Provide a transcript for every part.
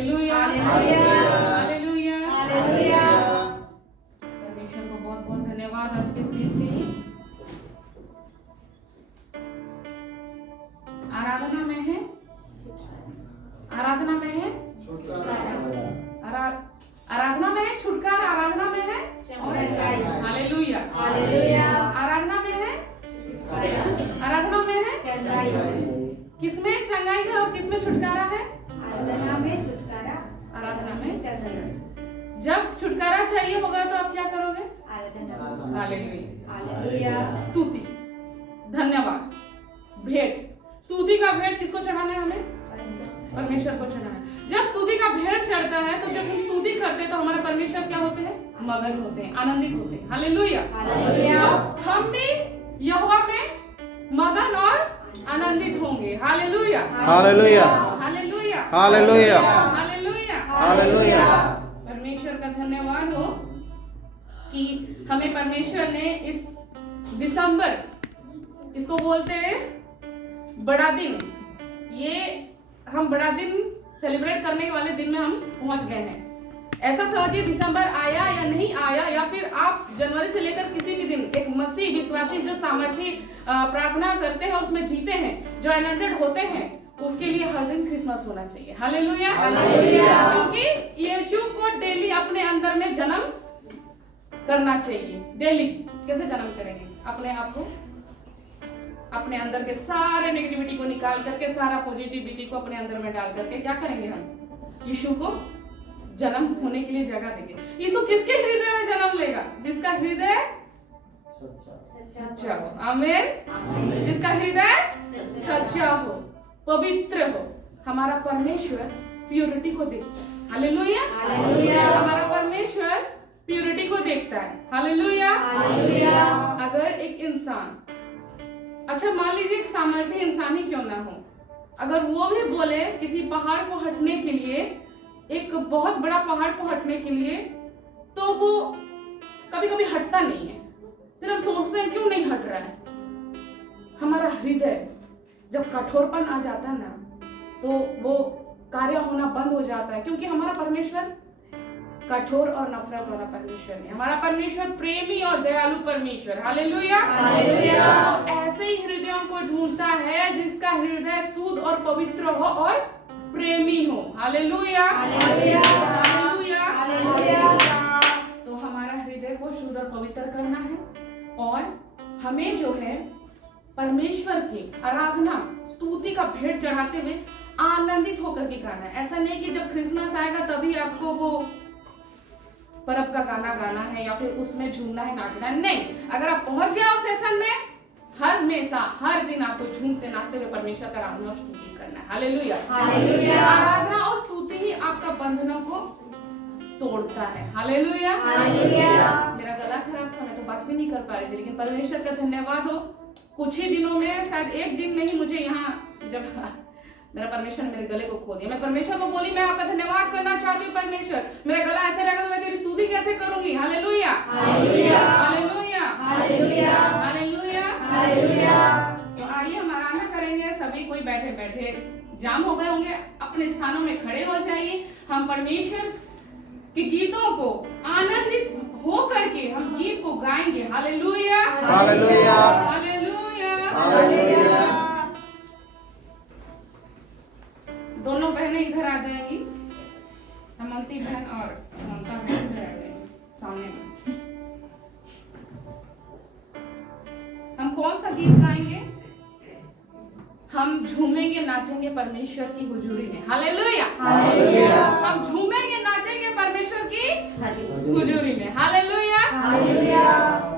Hallelujah hallelujah hallelujah. परमेश्वर को बहुत बहुत धन्यवाद आज के दिन के लिए। आराधना में है, आराधना में है, आराधना में है छुटकारा, आराधना में है हालेलुया हालेलुया। आराधना में है, आराधना में है, किसमें चंगाई है और किसमें छुटकारा है? आराधना में छुटकारा, आराधना में। चंगाई। जब छुटकारा चाहिए होगा तो आप क्या करोगे? आराधना। Hallelujah hallelujah. स्तुति, धन्यवाद, भेंट। स्तुति का भेंट किसको चढ़ाना है? हमें परमेश्वर को चढ़ाना है। जब स्तुति का भेंट चढ़ता है तो जब हम स्तुति करते हैं तो हमारे परमेश्वर क्या होते हैं? मगन होते हैं, आनंदित होते हैं। Hallelujah hallelujah. हम भी यहोवा में मगन और आनंदित होंगे। Hallelujah hallelujah hallelujah hallelujah hallelujah hallelujah. परमेश्वर का धन्यवाद हो कि हमें परमेश्वर ने इस दिसंबर, इसको बोलते हैं बड़ा दिन, ये हम बड़ा दिन सेलिब्रेट करने वाले दिन में हम पहुंच गए हैं। ऐसा समझिए दिसंबर आया या नहीं आया, या फिर आप जनवरी से लेकर किसी भी दिन एक मसीह विश्वासी जो सामर्थी प्रार्थना करते हैं उसमें जीते हैं, जो एनर्जेड होते हैं, उसके लिए हर दिन क्रिसमस होना चाहिए। हालेलुया क्योंकि यीशु को डेली अपने अंदर में जन्म करना चाहिए। डेली कैसे जन्म करेंगे? अपने आप को, अपने अंदर के सारे नेगेटिविटी को निकाल करके, सारा पॉजिटिविटी को अपने अंदर में डाल करके क्या करेंगे? हम यीशु को जन्म होने के लिए जगह देंगे। यीशु किसके हृदय में जन्म लेगा? जिसका हृदय सच्चा हो। आमीन। जिसका हृदय सच्चा हो, पवित्र हो। हमारा परमेश्वर प्योरिटी को देखता है। Hallelujah hallelujah. हमारा परमेश्वर प्योरिटी को देखता है। Hallelujah hallelujah. अगर एक इंसान, अच्छा मान लीजिए एक सामर्थ्य इंसान ही क्यों ना हो, अगर वो भी बोले किसी पहाड़ को हटने के लिए, एक बहुत बड़ा पहाड़ को हटने के लिए, तो वो कभी कभी हटता नहीं है। फिर हम सोचते हैं क्यों नहीं हट रहा है? हमारा हृदय जब कठोरपन आ जाता है ना, तो वो कार्य होना बंद हो जाता है, क्योंकि हमारा परमेश्वर कठोर और नफरत वाला परमेश्वर नहीं, हमारा परमेश्वर प्रेमी और दयालु परमेश्वर। Hallelujah hallelujah. तो ऐसे ही हृदयों को ढूंढता है जिसका हृदय शुद्ध और पवित्र हो और प्रेमी हो। Hallelujah hallelujah. Hallelujah hallelujah. तो हमारा हृदय को शुद्ध और पवित्र करना है, और हमें जो है परमेश्वर की आराधना, स्तुति का भेंट चढ़ाते हुए आनंदित होकर के गाना है। ऐसा नहीं कि जब क्रिसमस आएगा तभी आपको वो परब का गाना गाना है या फिर उसमें झूमना है, नाचना है। नहीं, अगर आप पहुंच गए उस सेशन में, हर हमेशा हर दिन आपको झूमते नाचते हुए परमेश्वर का आराधना और स्तुति करना है। Hallelujah hallelujah. आराधना और स्तुति ही आपका बंधनों को तोड़ता है। Hallelujah hallelujah. मेरा गला खराब था, मैं तो बात भी नहीं कर पा रही थी, लेकिन परमेश्वर का धन्यवाद हो, कुछ ही दिनों में, शायद एक दिन में ही मुझे यहाँ, जब मेरा परमेश्वर ने मेरे गले को खो दिया, मैं परमेश्वर को बोली मैं आपका धन्यवाद करना चाहती हूँ परमेश्वर, मेरा गला ऐसे रहेगा तो मैं तेरी स्तुति कैसे करूंगी? Hallelujah hallelujah. Hallelujah hallelujah. Hallelujah hallelujah. तो आइए हम आराधना करेंगे। सभी कोई बैठे बैठे जाम हो गए होंगे, अपने स्थानों में खड़े हो जाइए। हम परमेश्वर के गीतों को आनंदित हो करके हम गीत को गाएंगे। Hallelujah hallelujah hallelujah. हालेलुया। दोनों बहनें इधर आ जाएंगी, हेमंती बहन और ममता बहन इधर आ जाएंगी सामने में। हम कौन सा गीत गाएंगे? हम झूमेंगे नाचेंगे परमेश्वर की हुजूरी में। Hallelujah hallelujah. हम झूमेंगे नाचेंगे परमेश्वर की हुजूरी में। Hallelujah hallelujah.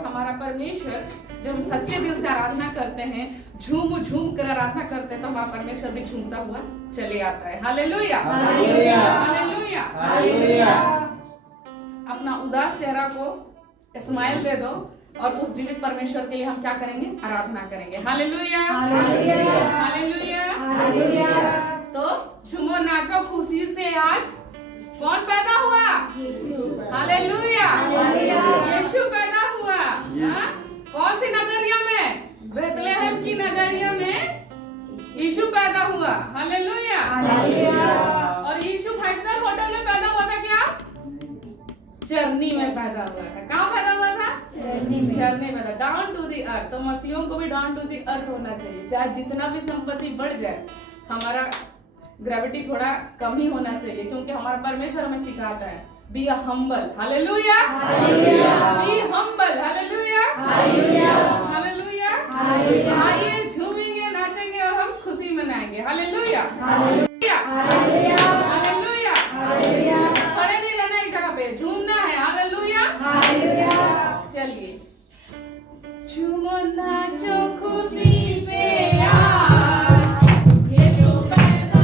हमारा परमेश्वर, जब हम सच्चे दिल से आराधना करते हैं, झूम झूम कर आराधना करते हैं, तो हमारा परमेश्वर भी झूमता हुआ चले आता है। Hallelujah hallelujah hallelujah hallelujah. अपना उदास चेहरा को स्माइल दे दो, और उस जीवित परमेश्वर के लिए हम क्या करेंगे? आराधना करेंगे। Hallelujah hallelujah hallelujah. तो झूमो नाचो खुशी से। आज कौन पैदा हुआ? हालेलुया यीशु पैदा हुआ। हाँ? कौन सी नगरिया में? बेथलेहम की नगरिया में यीशु पैदा हुआ। Hallelujah hallelujah. और यीशु भाई साहब पैदा हुआ था। कहाँ पैदा हुआ था? झरने में था, डाउन टू द अर्थ। तो मसीहों को भी डाउन टू द अर्थ होना चाहिए। चाहे जितना भी संपत्ति बढ़ जाए, हमारा ग्रेविटी थोड़ा कम ही होना चाहिए, क्योंकि हमारा परमेश्वर हमें सिखाता है be humble. Hallelujah, be humble. Hallelujah, hallelujah. आइए झूमेंगे, नाचेंगे और हम खुशी मनाएंगे। Hallelujah, hallelujah. खड़े नहीं रहना एक जगह पे, झूमना है। हालेलुया, चलिए झूमो नाचो खुशी से आज, ये जो पैदा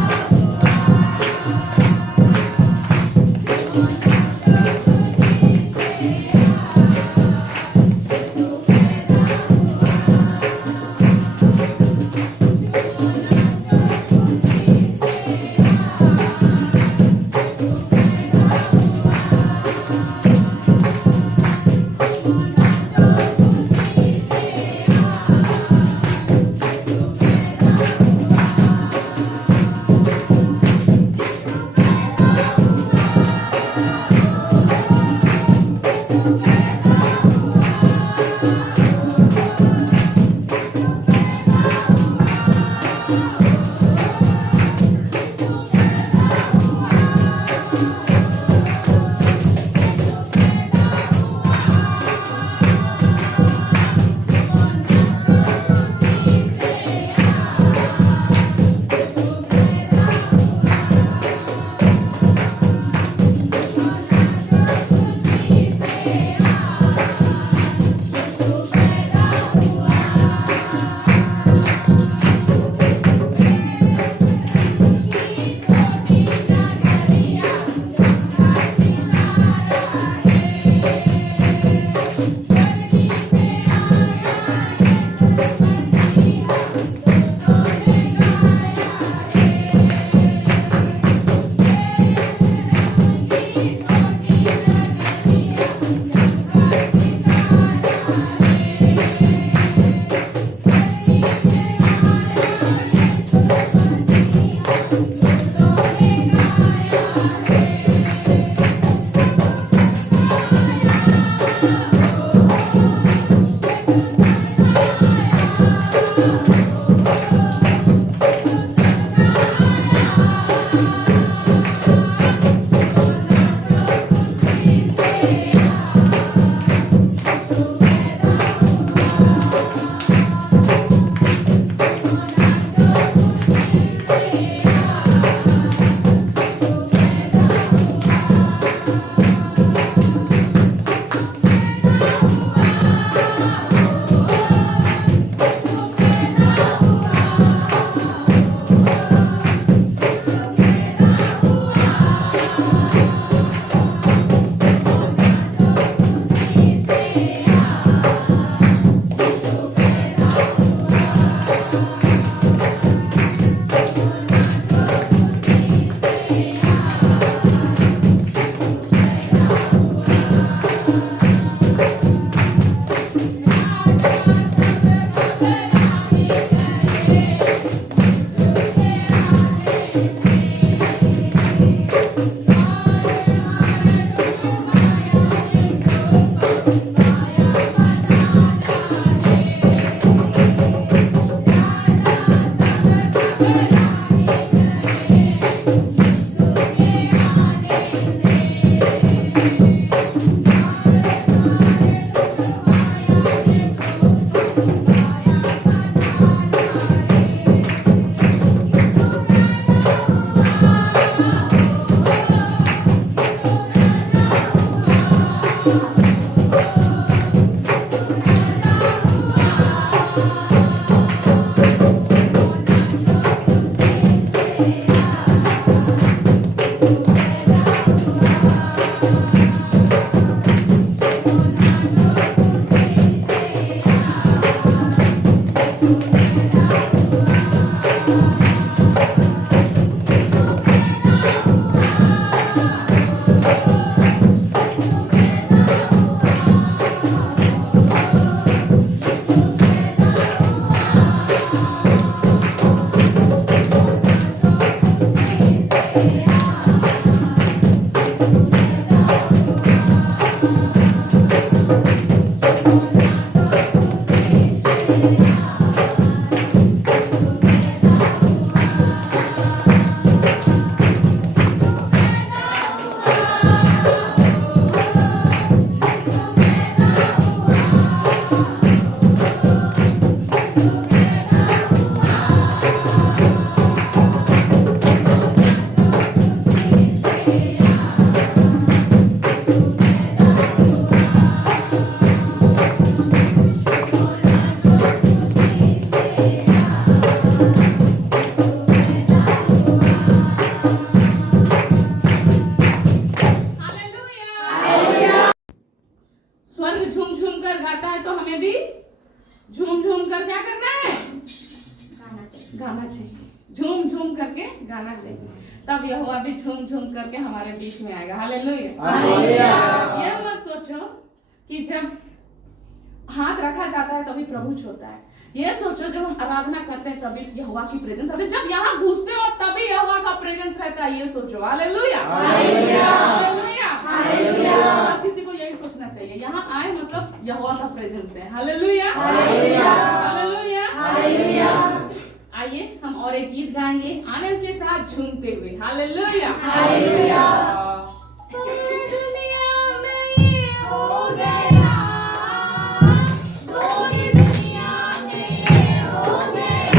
हालेलुया। स्वर्ग झूम झूम कर गाता है तो हमें भी झूम झूम कर क्या करना है? गाना चाहिए। झूम झूम करके गाना चाहिए, तब यहोवा भी झूम झूम करके हमारे बीच में आएगा। हालेलुया। हालेलुया। ये मत सोचो कि जब हाथ रखा जाता है तभी प्रभु छूता है। ये सोचो जब हम आराधना करते हैं तभी यहोवा की प्रेजेंस आती है, जब यहाँ घुसते हो तभी यहोवा का प्रेजेंस रहता है। ये सोचो। हालेलुया। हालेलुया। हालेलुया। हालेलुया। हर किसी को यही सोचना चाहिए, यहाँ आए मतलब यहोवा का प्रेजेंस है। हालेलुया। हालेलुया। हालेलुया। हालेलुया। आइए हम और एक गीत गाएंगे आनंद के साथ झूमते हुए। हालेलुया। हालेलुया। सारी दुनिया में ये हो गया, पूरी दुनिया में ये हो गया।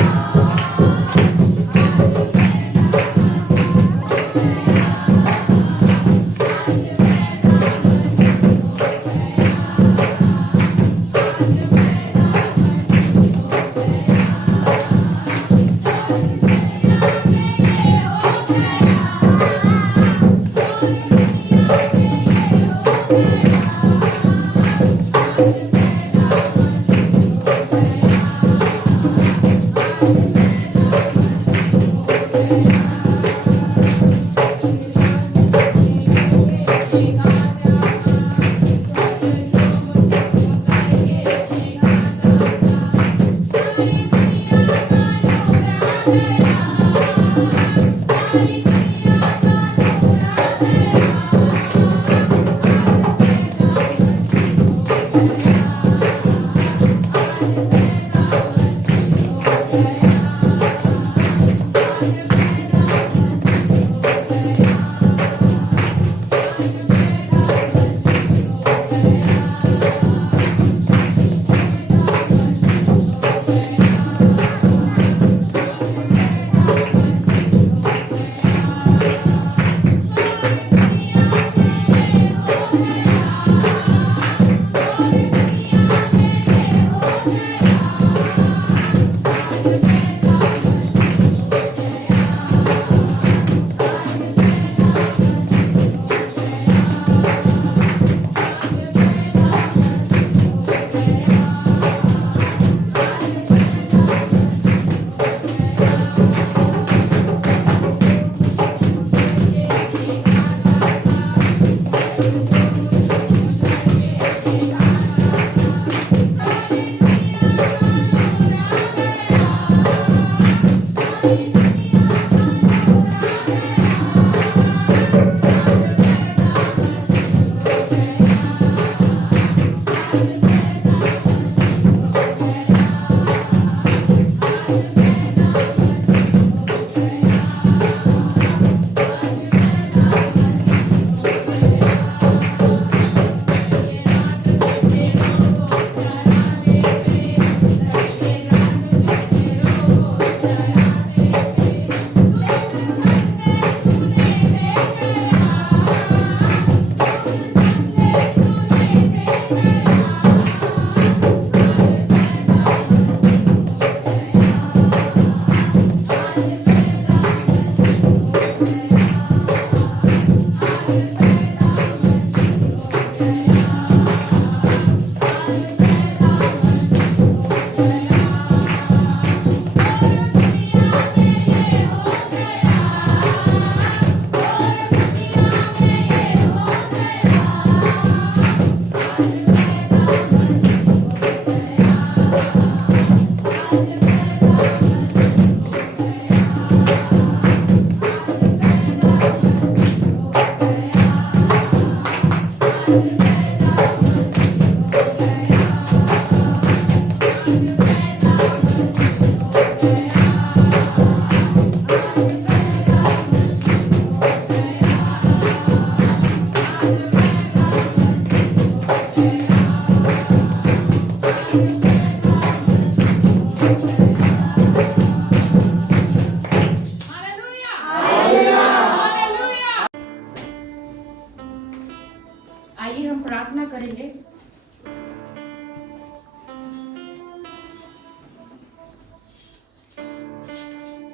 हम प्रार्थना करेंगे।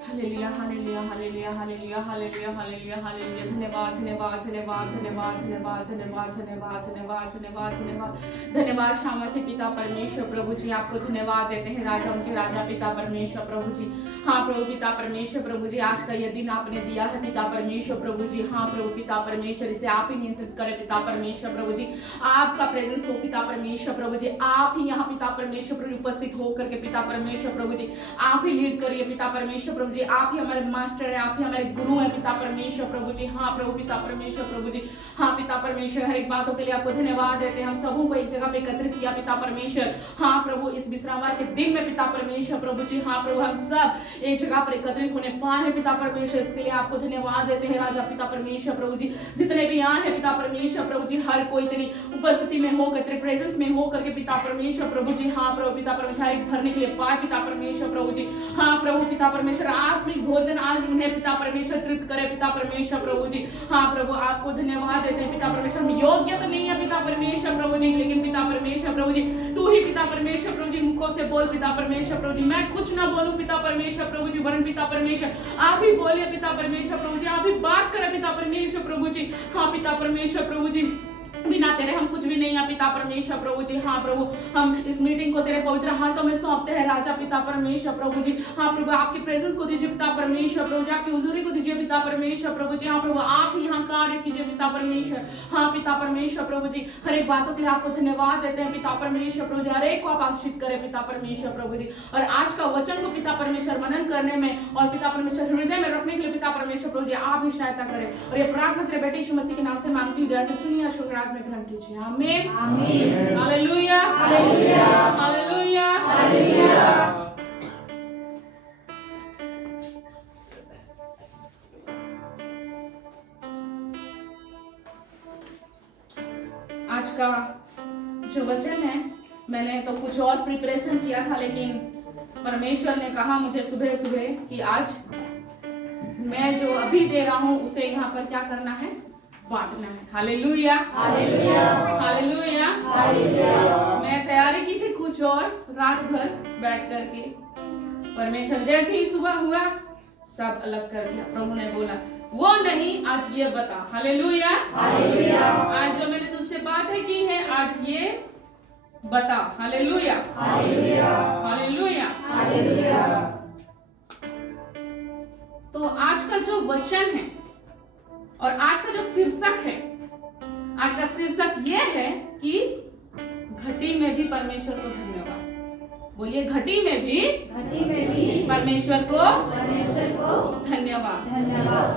Hallelujah hallelujah hallelujah hallelujah hallelujah hallelujah hallelujah. धन्यवाद धन्यवाद धन्यवाद धन्यवाद धन्यवाद धन्यवाद धन्यवाद धन्यवाद धन्यवाद धन्यवाद धन्यवाद सामर्थ्य पिता परमेश्वर प्रभु जी, आपको धन्यवाद देते हैं राजा उनके राजा पिता परमेश्वर प्रभु जी। हाँ प्रभु पिता परमेश्वर प्रभु जी, आज का ये दिन आपने दिया है पिता परमेश्वर प्रभु जी। हाँ प्रभु पिता परमेश्वर, इसे आप ही नियंत्रित करें पिता परमेश्वर प्रभु जी। आपका प्रेजेंस हो पिता परमेश्वर प्रभु जी, आप ही यहाँ पिता परमेश्वर प्रभु उपस्थित होकर के पिता परमेश्वर प्रभु जी आप ही लीड करिए पिता परमेश्वर प्रभु जी। आप ही हमारे मास्टर है, आप ही हमारे गुरु है पिता परमेश्वर प्रभु जी। हाँ प्रभु पिता परमेश्वर प्रभु जी। हाँ पिता परमेश्वर, हर एक बातों के लिए आपको धन्यवाद देते हैं। हम सबों को एक जगह पे एकत्रित किया पिता परमेश्वर। हाँ प्रभु, इस विश्रामवार के दिन में पिता परमेश्वर प्रभु जी। हाँ प्रभु, हम सब एक जगह पर एकत्रित होने पाए हैं पिता परमेश्वर, इसके लिए आपको धन्यवाद देते हैं राजा पिता परमेश्वर प्रभु जी। जितने भी आए हैं पिता परमेश्वर प्रभु जी, हर कोई तेरी उपस्थिति में होकर, तेरे प्रेजेंस में होकर के पिता परमेश्वर प्रभु जी। हाँ प्रभु पिता परमेश्वर, एक भरने के लिए पाए पिता परमेश्वर प्रभु जी। हाँ प्रभु पिता परमेश्वर, आत्मिक भोजन आज उन्हें पिता परमेश्वर तृप्त करे पिता परमेश्वर प्रभु जी। हाँ प्रभु, आपको धन्यवाद देते हैं पिता परमेश्वर। हम योग्य तो नहीं है पिता परमेश्वर प्रभु जी, लेकिन पिता परमेश्वर प्रभु जी तू ही पिता परमेश्वर प्रभु जी मुखों से बोल पिता परमेश्वर प्रभु जी। मैं कुछ ना बोलूं पिता परमेश्वर प्रभु जी, वरन पिता परमेश्वर आप ही बोलिए पिता परमेश्वर प्रभु जी, आप ही बात करें पिता परमेश्वर प्रभु जी। हाँ पिता परमेश्वर प्रभु जी, बिना तेरे हम कुछ भी नहीं है पिता परमेश्वर प्रभु जी। हाँ प्रभु, हम इस मीटिंग को तेरे पवित्र हाथों में सौंपते हैं राजा पिता परमेश्वर प्रभु जी। हाँ प्रभु, आपकी प्रेजेंस को दीजिए पिता परमेश्वर प्रभु जी, आपकी हुजूरी को दीजिए पिता परमेश्वर प्रभु जी। हाँ प्रभु, आप ही यहाँ कार्य कीजिए पिता परमेश्वर। हाँ पिता परमेश्वर प्रभु जी, हर एक बातों के लिए आपको धन्यवाद देते हैं पिता परमेश्वर प्रभु जी। हर एक को आप आशीष करें पिता परमेश्वर प्रभु जी। और आज का वचन को पिता परमेश्वर मनन करने में और पिता परमेश्वर हृदय में रखने के लिए पिता परमेश्वर प्रभु जी आप ही सहायता करें। और ये प्रार्थना से बेटे यीशु मसीह के नाम से मांगती हूँ, जैसे सुनिए शुक्रराज में ग्रहण कीजिए। आमीन आमीन हालेलुया हालेलुया हालेलुया हालेलुया। आज का जो वचन है, मैंने तो कुछ और प्रिपरेशन किया था, लेकिन परमेश्वर ने कहा मुझे सुबह सुबह कि आज मैं जो अभी दे रहा हूँ उसे यहाँ पर क्या करना है, बांटना है। Hallelujah hallelujah hallelujah hallelujah. मैं तैयारी की थी कुछ और, रात भर बैठ करके परमेश्वर जैसे ही सुबह हुआ सब अलग कर दिया। प्रभु ने बोला वो नहीं, आज ये बता। Hallelujah hallelujah. आज जो मैंने तुझसे बातें की है आज ये बता। Hallelujah hallelujah hallelujah hallelujah. तो आज का जो वचन है और आज का जो शीर्षक है, आज का शीर्षक ये है कि घटी में भी परमेश्वर को धन्यवाद। बोलिए घटी में भी परमेश्वर को धन्यवाद।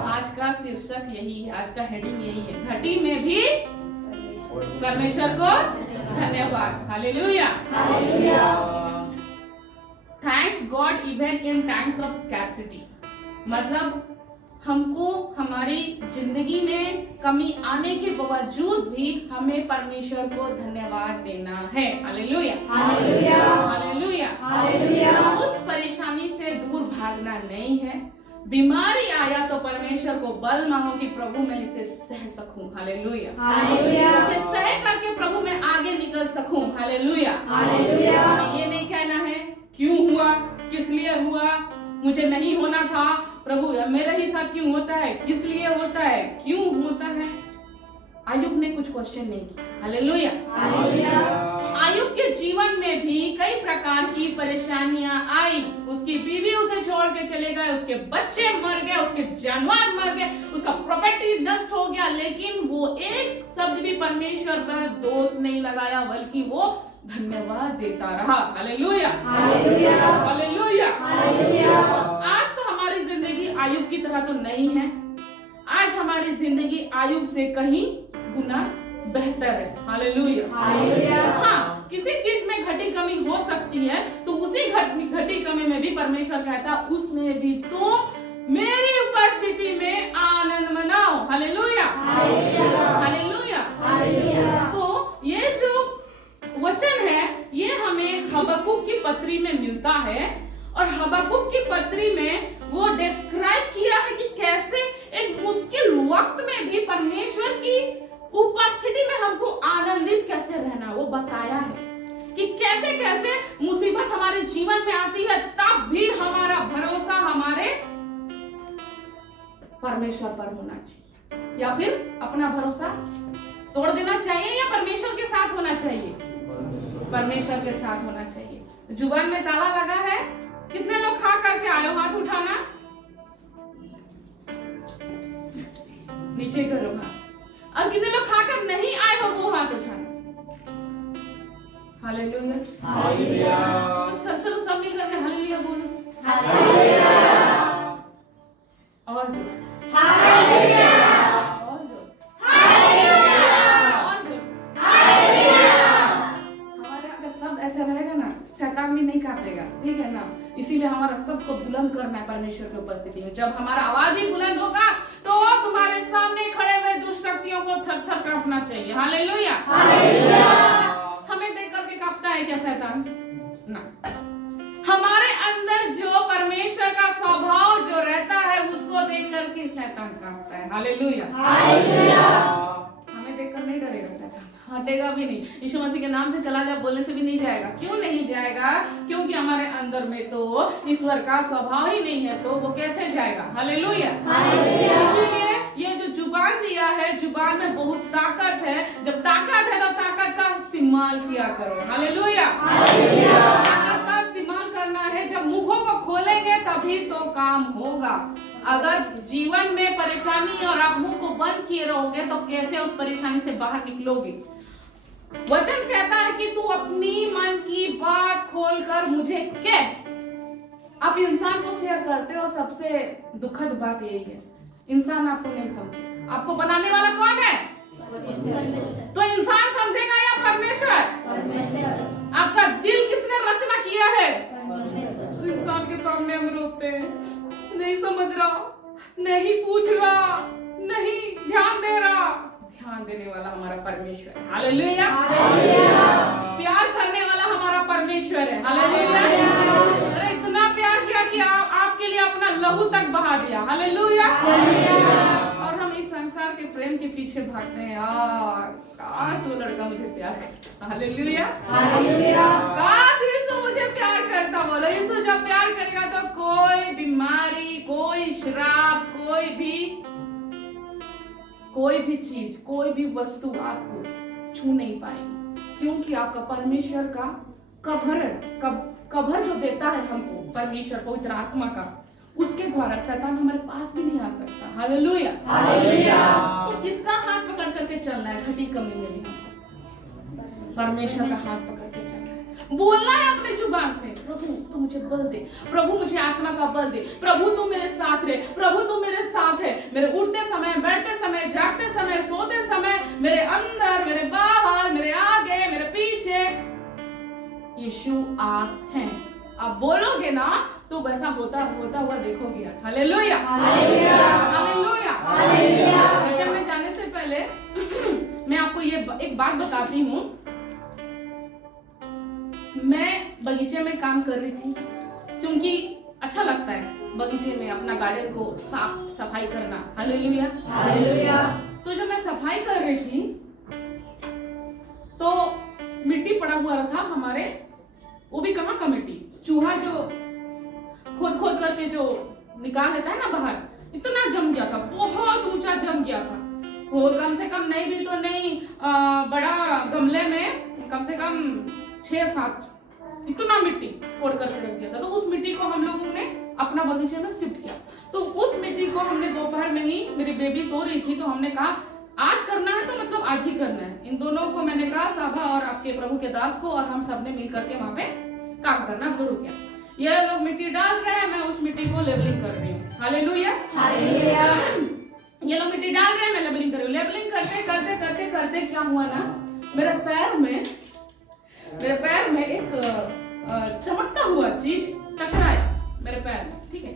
आज का शीर्षक यही है, आज का हेडिंग यही है, घटी में भी परमेश्वर को धन्यवाद। Hallelujah hallelujah. Thanks God even in times of scarcity. मतलब हमको हमारी जिंदगी में कमी आने के बावजूद भी हमें परमेश्वर को धन्यवाद देना है। Hallelujah hallelujah hallelujah hallelujah. उस परेशानी से दूर भागना नहीं है। बीमारी आया तो परमेश्वर को बल मांगो कि प्रभु मैं इसे सह सकूं। Hallelujah hallelujah. इसे सह करके प्रभु मैं आगे निकल सकूं। Hallelujah hallelujah. ये नहीं कहना है क्यों हुआ, किस लिए हुआ, मुझे नहीं होना था, प्रभु मेरे ही साथ क्यों होता है, किस लिए होता है, क्यों होता है। आयुब ने कुछ क्वेश्चन नहीं किया। Hallelujah hallelujah. आयुब के जीवन में भी कई प्रकार की परेशानियां आई। उसकी बीवी उसे छोड़ के चले गए, उसके बच्चे मर गए, उसके जानवर मर गए, उसका प्रॉपर्टी नष्ट हो गया, लेकिन वो एक शब्द भी परमेश्वर पर दोष नहीं लगाया, बल्कि वो धन्यवाद देता रहा। Hallelujah hallelujah hallelujah hallelujah. आज तो हमारी जिंदगी आयुब की तरह तो नहीं है। आज हमारी जिंदगी आयुब से कहीं गुना बेहतर है। Hallelujah hallelujah. हाँ, किसी चीज में घटी कमी हो सकती है तो उसी घटी कमी में भी परमेश्वर कहता उसमें भी तो मेरी उपस्थिति में आनंद मनाओ। Hallelujah hallelujah hallelujah. तो ये जो वचन है ये हमें हबक्कुक की पत्री में मिलता है, और हबक्कुक की पत्री में वो डिस्क्राइब किया है कि कैसे एक मुश्किल वक्त में भी परमेश्वर की उपस्थिति में हमको आनंद बताया है कि कैसे कैसे मुसीबत हमारे जीवन में आती है, तब भी हमारा भरोसा हमारे परमेश्वर पर होना चाहिए। या फिर अपना भरोसा तोड़ देना चाहिए या परमेश्वर के साथ होना चाहिए? परमेश्वर के साथ होना चाहिए। जुबान में ताला लगा है, कितने लोग खा करके आए हो? हाथ उठाना, नीचे करो हाथ। और कितने लोग खाकर नहीं आए हो वो हाथ उठाना। हालेलुया, हालेलुया, तो चलो सब मिल करके हालेलुया बोलो। हालेलुया, और जोर, हालेलुया, और जोर, हालेलुया, और जोर। हालेलुया। हमारे अगर सब ऐसा रहेगा ना, शैतान भी नहीं काटेगा, ठीक है ना? इसीलिए हमारा सबको बुलंद करना है परमेश्वर की उपस्थिति में। जब हमारा आवाज ही बुलंद होगा तो तुम्हारे सामने खड़े हुए दुष्ट शक्तियों को थर-थर कांपना चाहिए। Hallelujah, hallelujah. हमें देख करके कांपता है क्या शैतान? ना, हमारे अंदर जो परमेश्वर का स्वभाव जो रहता है उसको देख करके शैतान कांपता है। Hallelujah, hallelujah. हमें देखकर नहीं डरेगा शैतान, हटेगा भी नहीं। यीशु मसीह के नाम से चला जाए बोलने से भी नहीं जाएगा। क्यों नहीं जाएगा? क्योंकि हमारे अंदर में तो ईश्वर का स्वभाव ही नहीं है, तो वो कैसे जाएगा? Hallelujah, hallelujah. इसीलिए ये जो जुबान दिया है, जुबान में बहुत ताकत है। जब ताकत है तो ताकत का इस्तेमाल किया करो। Hallelujah, hallelujah. ताकत का इस्तेमाल करना है। जब मुंहों को खोलेंगे तभी तो काम होगा। अगर जीवन में परेशानी और आप मुंह को बंद किए रहोगे तो कैसे उस परेशानी से बाहर निकलोगे? वचन कहता है कि तू अपनी मन की बात खोलकर मुझे कह। आप इंसान को शेयर करते हो, सबसे दुखद बात यही है, इंसान आपको नहीं समझे। आपको बनाने वाला कौन है? तो इंसान समझेगा या परमेश्वर? परमेश्वर। आपका दिल किसने रचना किया है? परमेश्वर। इंसान के सामने हम रोते हैं, नहीं समझ रहा, नहीं पूछ रहा, नहीं ध्यान दे रहा। ध्यान देने वाला हमारा परमेश्वर है। Hallelujah, hallelujah. प्यार करने वाला हमारा परमेश्वर है। हालेलुया, अरे इतना प्यार किया कि आपके लिए अपना लहू तक बहा दिया। हालेलुया, और हम इस संसार के प्रेम के पीछे भागते हैं। काश वो लड़का मुझे प्यार करता। Hallelujah, hallelujah. काश यीशु मुझे प्यार करता। बोलो, यीशु जब प्यार करेगा तो कोई बीमारी, कोई श्राप, कोई भी चीज, कोई भी वस्तु आपको छू नहीं पाएगी, क्योंकि आपका परमेश्वर का कवर जो देता है हमको, परमेश्वर पवित्र आत्मा का, उसके द्वारा शैतान हमारे पास भी नहीं आ सकता। Hallelujah, hallelujah. तो किसका हाथ पकड़ करके चलना है? खटी कमी में भी हमको परमेश्वर का हाथ पकड़ के चलना है। बोलना है अपने जुबान से, प्रभु तू मुझे बल दे, प्रभु मुझे आत्मा का बल दे, प्रभु तू मेरे साथ रहे, प्रभु तू मेरे साथ है। मेरे उठते समय, बैठते समय, जागते समय, सोते समय, मेरे अंदर, मेरे बाहर, मेरे आगे, मेरे पीछे, यीशु आप हैं। आप बोलोगे ना तो वैसा होता हुआ देखोगे आप। Hallelujah, hallelujah. Hallelujah, hallelujah. वचन में जाने से पहले मैं आपको ये एक बात बताती हूँ। मैं बगीचे में काम कर रही थी, क्योंकि अच्छा लगता है बगीचे में अपना गार्डन को साफ सफाई करना। Hallelujah, hallelujah. तो जब मैं सफाई कर रही थी तो मिट्टी पड़ा हुआ था हमारे, वो भी कहाँ का मिट्टी, चूहा जो खोद करके जो निकाल देता है ना बाहर, इतना जम गया था, बहुत ऊंचा जम गया था। वो कम से कम नहीं भी तो नहीं, बड़ा गमले में कम से कम 6-7 इतना मिट्टी कोड़ करके रख दिया था। तो उस मिट्टी को हम लोगों ने अपना बगीचे में शिफ्ट किया। तो उस मिट्टी को हमने दोपहर में ही, मेरी बेबी सो रही थी, तो हमने कहा आज करना है तो मतलब आज ही करना है। इन दोनों को मैंने कहा, साभा और आपके प्रभु के दास को, और हम सबने मिल करके वहां पे काम करना शुरू किया। ये लोग मिट्टी डाल रहे हैं, मैं उस मिट्टी को लेबलिंग कर रही हूँ। Hallelujah, hallelujah. ये लोग मिट्टी डाल रहे हैं, मैं लेबलिंग कर रही हूँ। लेबलिंग करते करते करते करते क्या हुआ ना, मेरे पैर में एक चमकता हुआ चीज टकराया मेरे पैर में। ठीक है,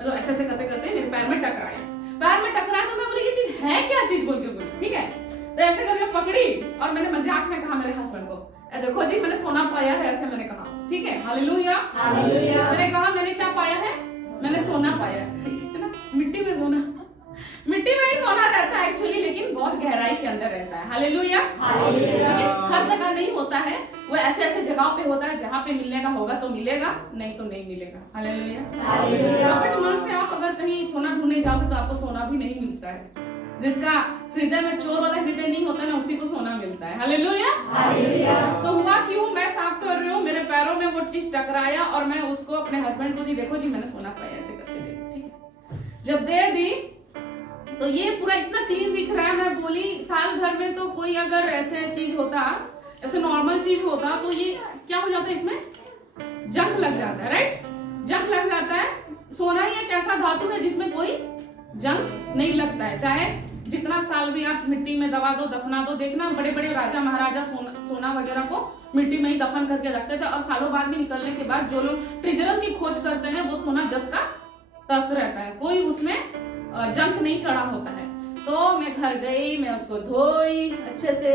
मतलब ऐसे ऐसे करते करते मेरे पैर में टकराया। तो मैं बोली ये चीज है क्या चीज, बोल के बोली। ठीक है, तो ऐसे करके पकड़ी और मैंने मजाक में कहा मेरे हस्बैंड को, देखो जी मैंने सोना पाया है, ऐसे मैंने कहा। ठीक है, हालेलुया, हालेलुया। मैंने कहा मैंने क्या पाया है, मैंने सोना पाया है। इतना मिट्टी में सोना, मिट्टी में ही सोना रहता है एक्चुअली, लेकिन बहुत गहराई के अंदर रहता है। हालेलुया। हालेलुया। लेकिन हर जगह नहीं होता है, वो ऐसे ऐसे जगहों पे होता है जहाँ पे मिलने का होगा तो मिलेगा, नहीं तो नहीं मिलेगा। हालेलुया। हालेलुया। कपट मन से आप अगर कहीं सोना ढूंढने जाओगे तो आपको सोना भी नहीं मिलता है। जिसका हृदय में चोर वाला हृदय नहीं होता ना, उसी को सोना मिलता है। हालेलुया। हालेलुया। तो हुआ क्यों, मैं साफ कर रही हूँ, मेरे पैरों में वो चीज टकराया और मैं उसको अपने हस्बैंड को दी, देखो जी मैंने सोना पाया, ऐसे करते दे। ठीक है, जब दे दी तो ये पूरा इतना क्लीन दिख रहा है। मैं बोली साल भर में तो कोई अगर ऐसे चीज होता, ऐसे नॉर्मल चीज होता तो ये क्या हो जाता है, इसमें जंग लग जाता है। राइट, जंग लग जाता है। सोना ही एक ऐसा धातु है जिसमें कोई जंग नहीं लगता है, चाहे जितना साल भी आप मिट्टी में दबा दो, दफना दो। देखना बड़े बड़े राजा महाराजा सोना वगैरह को मिट्टी में ही दफन करके रखते थे और सालों बाद भी निकलने के बाद जो लोग ट्रेजर की खोज करते हैं वो सोना जस का तस रहता है, कोई उसमें जंग नहीं चढ़ा होता है। तो मैं घर गई, मैं उसको धोई अच्छे से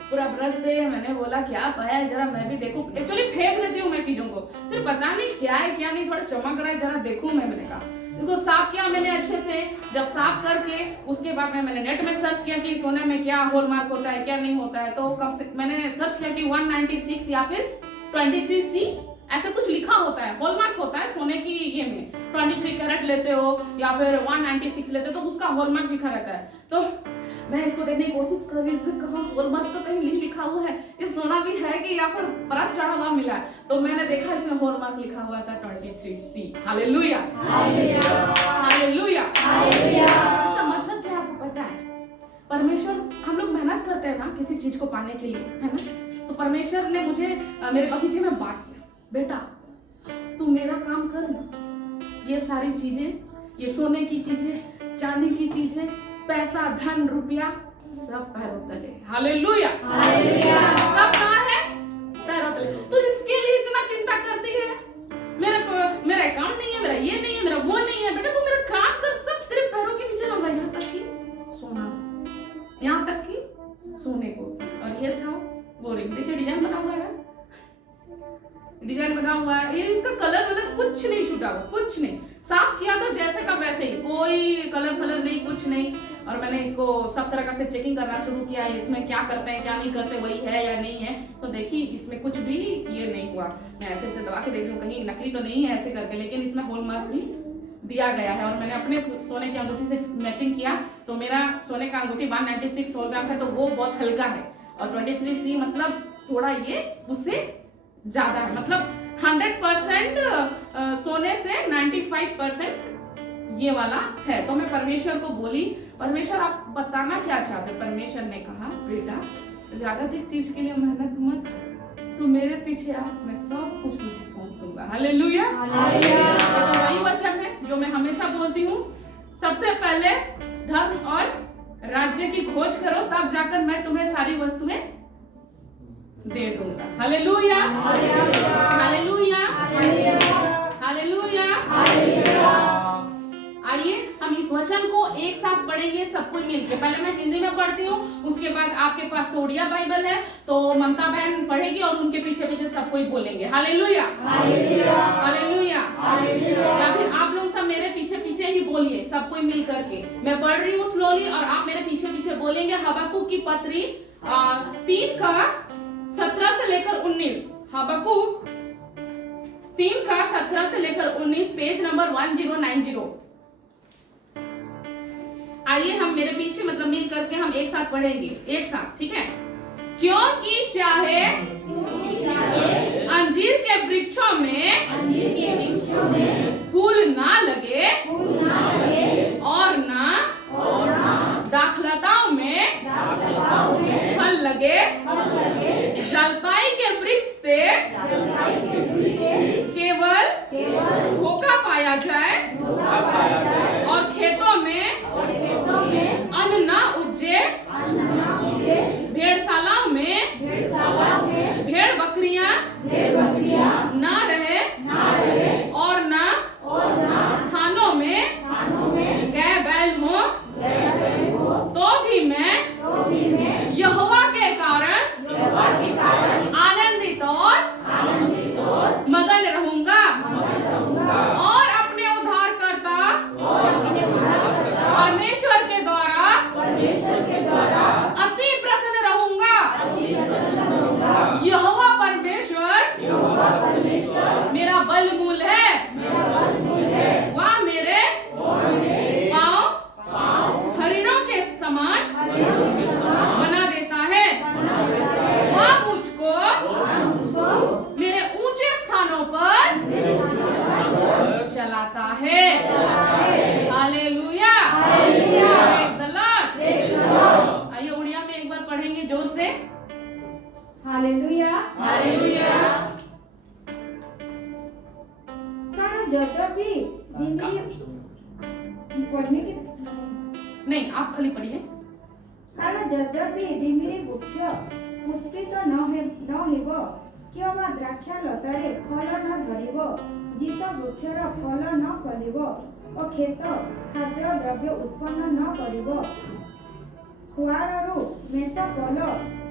पूरा ब्रश से। मैंने बोला क्या पाया है जरा मैं भी देखूं। एक्चुअली फेंक देती हूँ मैं चीजों को, फिर पता नहीं क्या है क्या नहीं, थोड़ा चमक रहा है जरा देखूं। मैंने कहा इसको साफ किया मैंने अच्छे से। जब साफ करके उसके बाद में मैंने नेट में सर्च किया कि सोने में क्या हॉलमार्क होता है क्या नहीं होता है। तो कम से मैंने सर्च किया कि 196 या फिर 23C ऐसे कुछ लिखा होता है, हॉलमार्क होता है सोने की। ये में 23 कैरेट लेते हो या फिर 196 लेते हो तो उसका हॉलमार्क लिखा रहता है। तो मैं इसको देखने की कोशिश कर रही हूँ, इसमें कहाँ हॉलमार्क तो कहीं नहीं लिखा हुआ है, ये सोना भी है कि या फिर परत चढ़ा हुआ मिला है। तो मैंने देखा इसमें हॉलमार्क लिखा हुआ था 23C। हालेलुया। हालेलुया। इसका मतलब क्या आपको पता है? परमेश्वर, हम लोग मेहनत करते हैं ना किसी चीज को पाने के लिए, है ना। तो परमेश्वर ने मुझे मेरे बगीचे में बांट दिया, बेटा तू मेरा काम कर ना। ये सारी चीजें, ये सोने की चीजें, चांदी की चीजें, पैसा धन रुपया सब पैरों तले। हालेलुया। सब कहाँ है? पैरों तले। तो इसके लिए इतना चिंता करती है, मेरा अकाउंट नहीं है, मेरा ये नहीं है, मेरा वो नहीं है। बेटा तू मेरा काम कर, सब तेरे पैरों के नीचे लगा। यहाँ तक कि सोना, यहाँ तक कि सोने को। और ये था वो रिंग, देखिए डिजाइन बना हुआ है, डिजाइन बना हुआ है। ये इसका कलर वलर कुछ नहीं छूटा हुआ, कुछ नहीं। साफ किया तो जैसे का वैसे ही, कोई कलर फलर नहीं, कुछ नहीं। और मैंने इसको सब तरह से चेकिंग करना शुरू किया, इसमें क्या करते हैं क्या नहीं करते, वही है या नहीं है। तो देखिए इसमें कुछ भी ये नहीं हुआ। मैं ऐसे ऐसे दबा के देख रही हूँ कहीं नकली तो नहीं है ऐसे करके, लेकिन इसमें हॉलमार्क भी दिया गया है। और मैंने अपने सोने की अंगूठी से मैचिंग किया तो मेरा सोने का अंगूठी 196 ग्राम है, तो वो बहुत हल्का है। और 23C मतलब थोड़ा ये उससे ज्यादा है, मतलब 100% सोने से 95% ये वाला है। तो मैं परमेश्वर को बोली, परमेश्वर आप बताना क्या चाहते? परमेश्वर ने कहा बेटा जागतिक चीज के लिए मेहनत मत, तू मेरे पीछे आ, मैं सब कुछ तुझे सौंप दूंगा। हालेलुया। ये तो वही वचन है जो मैं हमेशा बोलती हूँ, सबसे पहले धर्म और राज्य की खोज करो, तब जाकर मैं तुम्हें सारी वस्तुएं दे दूंगा। हालेलुया। हालेलुया। हालेलुया। आइए हम इस वचन को एक साथ पढ़ेंगे सब कोई मिलकर। पहले मैं हिंदी में पढ़ती हूँ, उसके बाद आपके पास तो उड़िया बाइबल है तो ममता बहन पढ़ेगी और उनके पीछे पीछे सब कोई बोलेंगे हालेलुया। हालेलुया। या फिर आप लोग सब मेरे पीछे पीछे ही बोलिए, सब कोई मिल करके। मैं पढ़ रही हूँ स्लोली और आप मेरे पीछे पीछे बोलेंगे। हबक्कुक की पत्री 3 का 17 से लेकर 19, हबक्कुक 3 का 17 से लेकर 19, पेज नंबर 1090। आइए हम मेरे पीछे मतलब मिल करके हम एक साथ पढ़ेंगे, एक साथ, ठीक है। क्योंकि चाहे अंजीर के वृक्षों में फूल ना लगे और ना दाखलताओं में फल लगे, जलपाई के वृक्ष से केवल धोखा पाया जाए और खेतों में अन्न ना उपजे, भेड़शालाओं में भेड़ बकरियां ना रहे और ना थानों में गाय बैल हो, तो भी मैं यहोवा के कारण आनंदित और मगन रहूंगा और अपने उद्धार जोर से हालेलुया। हालेलुया। कारण यद्यपि जिंदगी पढ़ने के नहीं, आप खाली पढ़िए। कारण यद्यपि जिंदगी वृक्ष पुष्पित न हेब किंवा द्राक्षा लतारे फल न धरिब जित वृक्षर फल न फलिब और खेत खाद्य द्रव्य उत्पन्न न करिब कुआरु मेष फल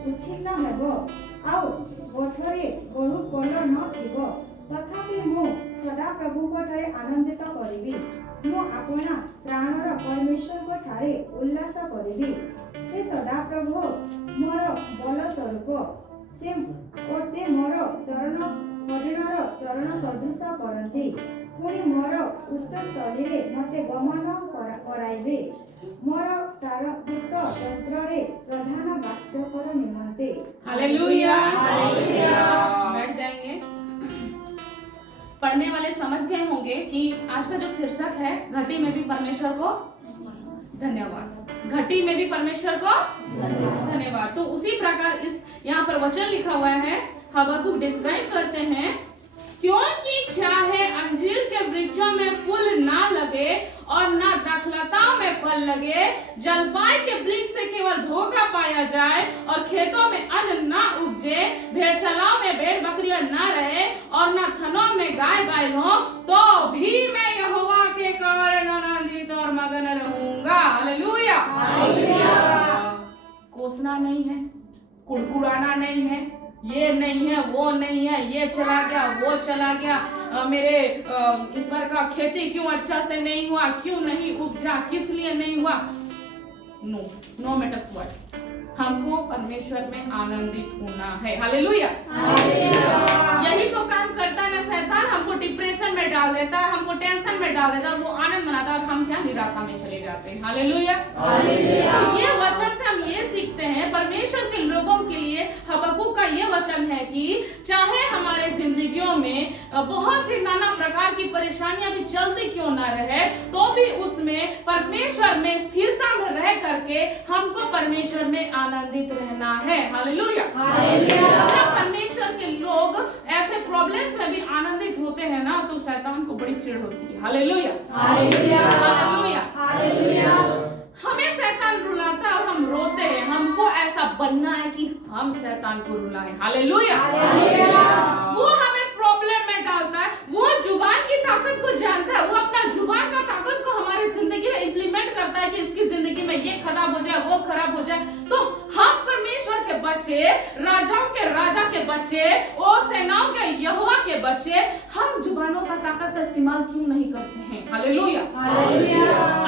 उच्छिन्न हेब आउ गोठरे गरु फल न थिब तथापि मु सदा प्रभुଙ୍କ ଠାରେ आनंदित କରିବି ମୁଁ ଆପଣା ପ୍ରାଣର ପରମେଶ୍ୱରଙ୍କ ଠାରେ ଉଲ୍ଲାସ କରିବି हे ସଦାପ୍ରଭୁ ମୋର ବଳ ସ୍ୱରୂପ ସେ ମୋର ଚରଣ ହରିଣର ଚରଣ ସଦୃଶ କରନ୍ତି ପୁଣି ମୋର ଉଚ୍ଚ ସ୍ଥଳୀରେ ମୋତେ ଗମନ କରାଇବେ ମୋର ତାର ଯୁକ୍ତ ଯନ୍ତ୍ରରେ ପ୍ରଧାନ ବାକ୍ୟକର ନିମନ୍ତେ। हालेलुया। हालेलुया। बैठ जाएंगे। पढ़ने वाले समझ गए होंगे कि आज का जो शीर्षक है, घटी में भी परमेश्वर को धन्यवाद। घटी में भी परमेश्वर को धन्यवाद। तो उसी प्रकार इस यहाँ पर वचन लिखा हुआ है, हबक्कुक डिस्क्राइब करते हैं, क्योंकि चाहे अंजीर के वृक्षों में फूल ना लगे और ना दाखलताओं में फल लगे, जलपाई के वृक्ष से केवल धोखा पाया जाए और खेतों में अन्न ना उपजे, भेड़शालाओं में भेड़ बकरियां ना रहे और ना थनों में गाय बैल हो, तो भी मैं यहोवा के कारण आनंदित और मगन रहूंगा। हालेलुया। कोसना नहीं है, कुड़कुड़ाना नहीं है, ये नहीं है, वो नहीं है, ये चला गया, वो चला गया, मेरे इस बार का खेती क्यों अच्छा से नहीं हुआ, क्यों नहीं उपजा, किस लिए नहीं हुआ। नो मैटर्स व्हाट, हमको परमेश्वर में आनंदित होना है। हालेलुया। यही तो काम करता है ना शैतान, हमको डिप्रेशन में डाल देता है, हमको टेंशन में डाल देता है, वो आनंद मनाता है और हम क्या निराशा में चले जाते हैं। हालेलुया। तो ये वचन से हम ये सीखते हैं, परमेश्वर के लोगों के लिए हबक्कुक का ये वचन है कि चाहे हमारे जिंदगियों में बहुत सी नाना प्रकार की परेशानियां भी चलती क्यों ना रहे, तो भी उसमें परमेश्वर में स्थिरता में रह करके हमको परमेश्वर में आनंदित रहना है। हालेलुया। जब परमेश्वर के लोग ऐसे प्रॉब्लम्स में भी आनंदित होते हैं ना, तो शैतान को बड़ी चिढ़ होती है। हालेलुया। हालेलुया। हमें शैतान रुलाता है और हम रोते हैं, हमको ऐसा बनना है कि हम शैतान को रुलाएं। हालेलुया। वो हमें प्रॉब्लम में डालता है, वो जुबान की ताकत को जानता है, वो अपना जुबान का ताकत को हमारी जिंदगी में इंप्लीमेंट करता है कि इसकी जिंदगी में ये खराब हो जाए, वो खराब हो जाए। तो हम परमेश्वर के बच्चे, राजाओं के राजा के बच्चे, ओ सेनाओं के यहोवा के बच्चे, हम जुबानों का ताकत का इस्तेमाल क्यों नहीं करते हैं। हालेलुया।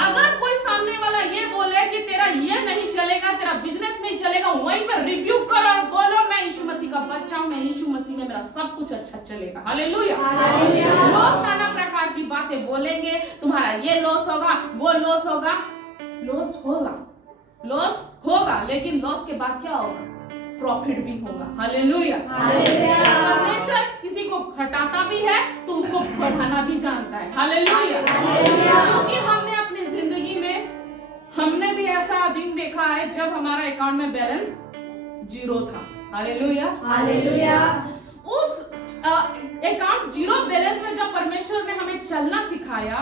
अगर कोई सामने वाला ये बोले कि तेरा ये नहीं चलेगा, तेरा बिजनेस नहीं चलेगा, वहीं पर रिब्यूक करो और बोलो मैं यीशु मसीह का बच्चा हूं, मैं यीशु मसीह में मेरा सब कुछ अच्छा चलेगा। हालेलुया। लोग नाना प्रकार की बातें बोलेंगे, तुम्हारा ये लॉस होगा, वो लॉस होगा। लॉस होगा, लेकिन लॉस के बाद क्या होगा? प्रॉफिट भी होगा। हालेलुया। परमेश्वर किसी को घटाता भी है तो उसको बढ़ाना भी जानता है। हालेलुया। क्योंकि हमने अपनी जिंदगी में हमने भी ऐसा दिन देखा है जब हमारा अकाउंट में बैलेंस 0 था। हालेलुया। उस अकाउंट 0 बैलेंस में जब परमेश्वर ने हमें चलना सिखाया,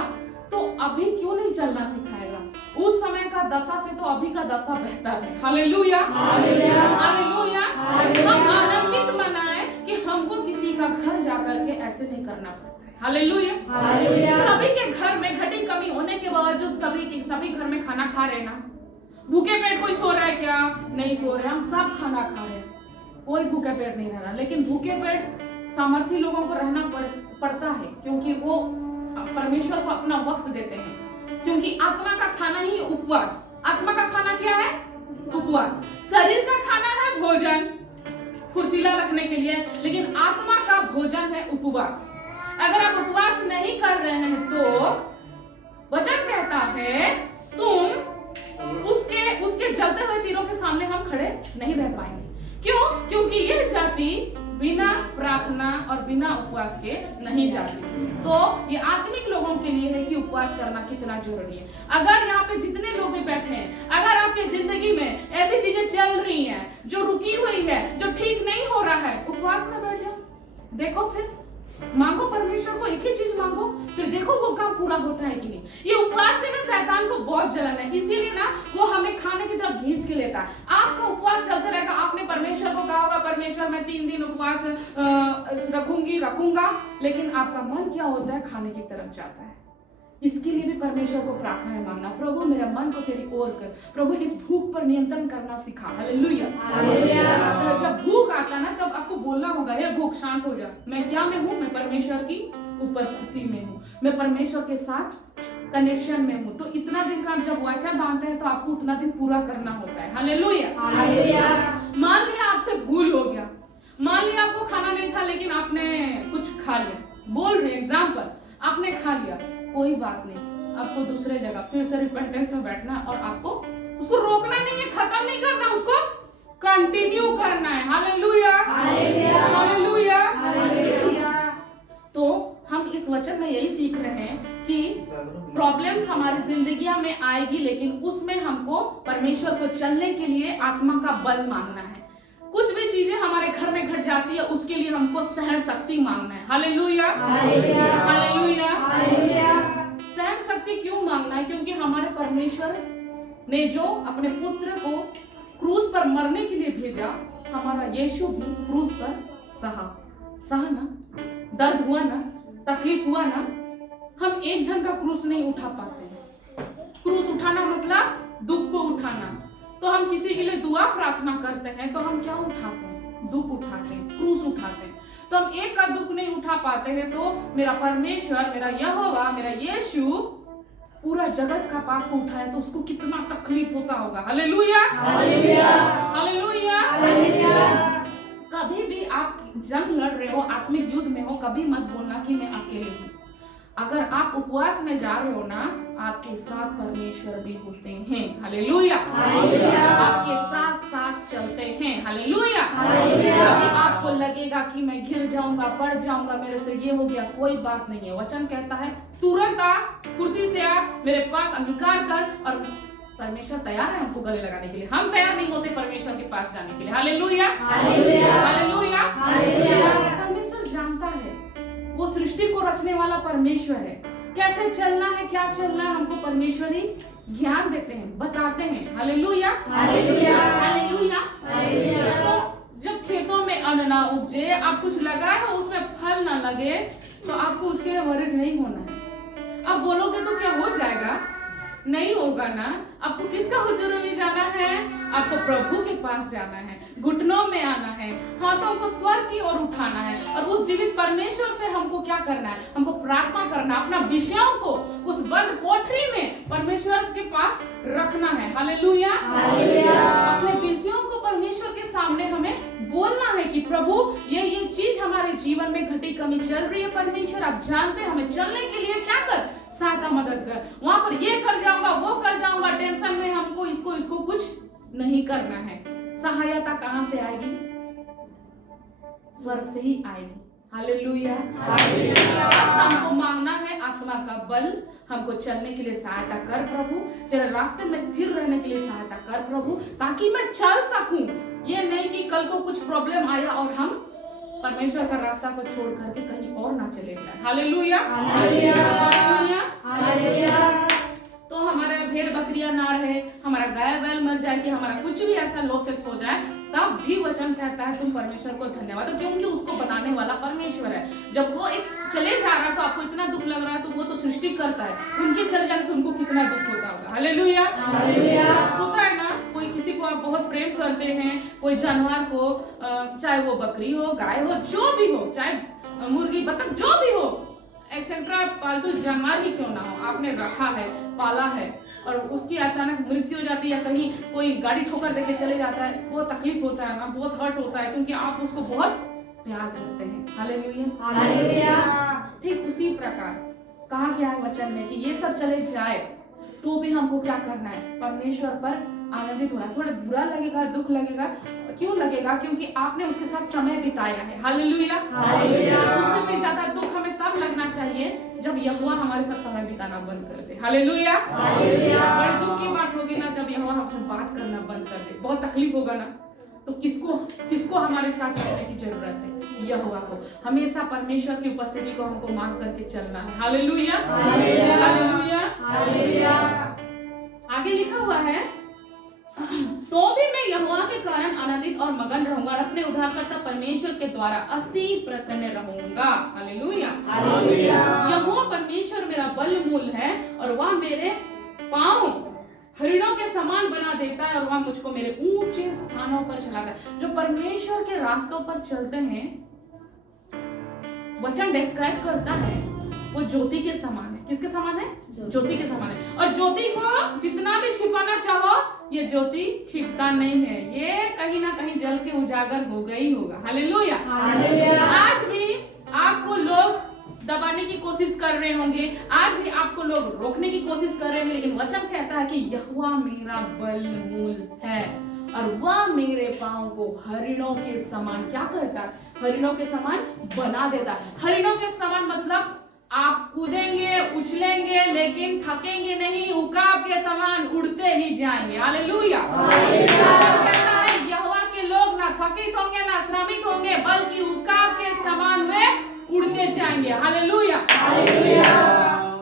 तो अभी क्यों नहीं चलना सिखाएगा? उस समय का दशा से तो अभी का दशा बेहतर है। हालेलुया। हालेलुया। हम आनंदित मनाए कि हमको किसी का घर जाकर के ऐसे नहीं करना पड़ता है। हालेलुया। सभी के घर में घटी कमी होने के बावजूद सभी घर में खाना खा रहे ना। भूखे पेट कोई सो रहा है क्या? नहीं सो रहे, हम सब खाना खा रहे हैं, कोई भूखे पेट नहीं रह रहा। लेकिन भूखे पेट सामर्थ्य लोगों को रहना पड़ता है, क्योंकि वो परमेश्वर को अपना वक्त देते हैं। क्योंकि आत्मा का खाना ही उपवास। आत्मा का खाना क्या है? उपवास। शरीर का खाना है भोजन, फुर्तीला रखने के लिए, लेकिन आत्मा का भोजन है उपवास। अगर आप उपवास नहीं कर रहे हैं तो वचन कहता है तुम उसके जलते हुए तीरों के सामने हम खड़े नहीं रह पाएंगे। क्यों? क्योंकि यह जाति बिना प्रार्थना और बिना उपवास के नहीं जाती। तो ये आत्मिक लोगों के लिए है कि उपवास करना कितना जरूरी है। अगर यहाँ पे जितने लोग भी बैठे हैं, अगर आपकी जिंदगी में ऐसी चीजें चल रही हैं जो की हुई है, जो ठीक नहीं हो रहा है, उपवास में बैठ जाओ, देखो फिर मांगो परमेश्वर को, एक ही चीज मांगो, फिर देखो वो काम पूरा होता है कि नहीं। ये उपवास से ना शैतान को बहुत जलन है, इसीलिए ना वो हमें खाने की तरफ खींच के लेता है। आपका उपवास चलता रहेगा, आपने परमेश्वर को कहा होगा परमेश्वर मैं 3 दिन उपवास रखूंगा, लेकिन आपका मन क्या होता है, खाने की तरफ जाता है। इसके लिए भी परमेश्वर को प्रार्थना मांगना, प्रभु मेरा मन को तेरी ओर कर, प्रभु इस भूख पर नियंत्रण करना सिखा। हालेलुया। जब भूख आता ना तब आपको बोलना होगा, हे भूख शांत हो जा, मैं क्या में हूँ, मैं परमेश्वर की उपस्थिति में हूँ, मैं परमेश्वर के साथ कनेक्शन में हूँ। तो इतना दिन का जब वाचा बांधते हैं तो आपको उतना दिन पूरा करना होता है। हालेलुया। मान लिया आपसे भूल हो गया, मान लिया आपको खाना नहीं था लेकिन आपने कुछ खा लिया, बोल रहे एग्जाम्पल, आपने खा लिया, कोई बात नहीं, आपको दूसरे जगह फिर से रिपेंटेंस में बैठना है और आपको उसको रोकना नहीं है, खत्म नहीं करना, उसको कंटिन्यू करना है। Hallelujah, hallelujah, hallelujah. तो हम इस वचन में यही सीख रहे हैं कि प्रॉब्लम्स हमारी जिंदगी में आएगी, लेकिन उसमें हमको परमेश्वर को चलने के लिए आत्मा का बल मांगना है। कुछ भी चीजें हमारे घर में घट जाती है, उसके लिए हमको सहन शक्ति मांगना है। हालेलुया, हालेलुया, सहन शक्ति क्यों मांगना है? क्योंकि हमारे परमेश्वर ने जो अपने पुत्र को क्रूस पर मरने के लिए भेजा, हमारा यीशु भी क्रूस पर सहा ना, दर्द हुआ ना, तकलीफ हुआ ना। हम एक जन का क्रूस नहीं उठा पाते। क्रूस उठाना मतलब दुख को उठाना। तो हम किसी के लिए दुआ प्रार्थना करते हैं तो हम क्या उठाते हैं? दुख उठाते हैं, क्रूस उठाते हैं। तो हम एक का दुख नहीं उठा पाते हैं, तो मेरा परमेश्वर, मेरा यहोवा, मेरा यीशु पूरा जगत का पाप को उठाया तो उसको कितना तकलीफ होता होगा। Hallelujah, hallelujah, hallelujah, hallelujah. कभी भी आप जंग लड़ रहे हो, आत्मिक युद्ध में हो, कभी मत बोलना कि मैं अकेले हूँ। अगर आप उपवास में जा रहे हो ना, आपके साथ परमेश्वर भी होते हैं। हालेलुया, आपके साथ साथ चलते हैं। हालेलुया। आपको लगेगा कि मैं गिर जाऊंगा, पड़ जाऊंगा, मेरे से ये हो गया, कोई बात नहीं है। वचन कहता है तुरंत आ, फुर्ती से आ, मेरे पास अंगीकार कर। और परमेश्वर तैयार है हमको गले लगाने के लिए। हम तैयार नहीं होते परमेश्वर के पास जाने के लिए। Hallelujah, hallelujah, hallelujah. परमेश्वर जानता है, वो सृष्टि को रचने वाला परमेश्वर है। कैसे चलना है, क्या चलना है, हमको परमेश्वर ही ज्ञान देते हैं, बताते हैं। Hallelujah, hallelujah, hallelujah, hallelujah. तो जब खेतों में अन्न ना उपजे, आप कुछ लगाए हो उसमें फल ना लगे, तो आपको उसके लिए वरिड नहीं होना है। आप बोलोगे तो क्या हो जाएगा? नहीं होगा ना। आपको किसका हुजूर में जाना है? आपको प्रभु के पास जाना है, घुटनों में आना है, हाथों को स्वर्ग की ओर उठाना है, और उस जीवित परमेश्वर से हमको क्या करना है? हमको प्रार्थना करना, अपना विषयों को उस बंद कोठरी में परमेश्वर के पास रखना है। हालेलुया, अपने विषयों को परमेश्वर के सामने हमें बोलना है कि प्रभु ये चीज हमारे जीवन में घटी कमी चल रही है, परमेश्वर आप जानते हैं, हमें चलने के लिए क्या कर, सहायता मदद कर। वहां पर ये कर जाऊंगा, वो कर जाऊंगा, टेंशन में हमको इसको कुछ नहीं करना है। सहायता कहां से आएगी? स्वर्ग से ही आएगी। हालेलुया, बस हमको मांगना है आत्मा का बल, हमको चलने के लिए सहायता कर प्रभु, तेरे रास्ते में स्थिर रहने के लिए सहायता कर प्रभु, ताकि मैं चल सकूं। ये नहीं कि कल को कुछ प्रॉब्लम आया और हम परमेश्वर का रास्ता को छोड़ करके कहीं और ना चले जाए। Hallelujah, hallelujah, hallelujah. तो हमारा भेड़ बकरियां ना रहे, हमारा गाय बैल मर जाए, कि हमारा कुछ भी ऐसा लॉसेस हो जाए, तब भी वचन कहता है तुम परमेश्वर को धन्यवाद दो, क्योंकि उसको बनाने वाला परमेश्वर है। जब वो एक चले जा रहा तो आपको इतना दुख लग रहा है, तो वो तो सृष्टि करता है, उनके चले जाने से उनको कितना दुख होता होगा। Hallelujah, hallelujah. होता है ना, कोई किसी को आप बहुत प्रेम करते हैं, कोई जानवर को, चाहे वो बकरी हो, गाय हो, जो भी हो, चाहे मुर्गी, बतख, जो भी हो, एक्सेट्रा, पालतू जानवर ही क्यों ना हो, आपने रखा है, पाला है, और उसकी अचानक मृत्यु हो जाती है, कहीं कोई गाड़ी ठोकर देके चले जाता है, बहुत तकलीफ होता है ना, बहुत हर्ट होता है, क्योंकि आप उसको बहुत प्यार करते हैं। Hallelujah, hallelujah. ठीक उसी प्रकार कहा गया है वचन में कि ये सब चले जाए तो भी हमको क्या करना है? परमेश्वर पर आनंदित होना। थोड़ा बुरा लगेगा, दुख लगेगा, क्यों लगेगा? क्योंकि आपने उसके साथ समय बिताया है। Hallelujah, hallelujah. उससे भी ज्यादा दुख हमें तब लगना चाहिए जब यहोवा हमारे साथ समय बिताना बंद कर दे। Hallelujah, hallelujah. बड़ी दुख की बात होगी ना जब यहोवा हमसे बात करना बंद कर दे, बहुत तकलीफ होगा ना। तो किसको हमारे साथ रहने की जरूरत है? यहोवा को। हमेशा परमेश्वर की उपस्थिति को हमको मान करके चलना है। Hallelujah, hallelujah, hallelujah. आगे लिखा हुआ है, तो भी मैं यहोवा के कारण आनंदित और मगन रहूंगा और अपने उद्धारकर्ता परमेश्वर के द्वारा अति प्रसन्न रहूंगा। Hallelujah, hallelujah. यहोवा परमेश्वर मेरा बल मूल है और वह मेरे पांव हरिणों के समान बना देता है और वह मुझको मेरे ऊंचे स्थानों पर चलाता है। जो परमेश्वर के रास्तों पर चलते हैं, वचन डिस्क्राइब करता है, वो ज्योति के समान है। किसके समान है? ज्योति के समान है। और ज्योति को जितना भी छिपाना चाहो, ये ज्योति छिपता नहीं है, ये कहीं ना कहीं जल के उजागर होगा ही होगा। Hallelujah, hallelujah. आज भी आपको लोग दबाने की कोशिश कर रहे होंगे, आज भी आपको लोग रोकने की कोशिश कर रहे होंगे, लेकिन वचन कहता है कि यहोवा मेरा बल मूल है और वह मेरे पांव को हरिणों के समान क्या करता है? हरिणों के समान बना देता है। हरिणों के समान मतलब आप कूदेंगे, उछलेंगे, लेकिन थकेंगे नहीं, उकाब के समान उड़ते ही जाएंगे। हालेलुया, कहता है यहोवा के लोग ना थकित होंगे ना श्रमित होंगे, बल्कि उकाब के समान वे उड़ते जाएंगे। Hallelujah, hallelujah.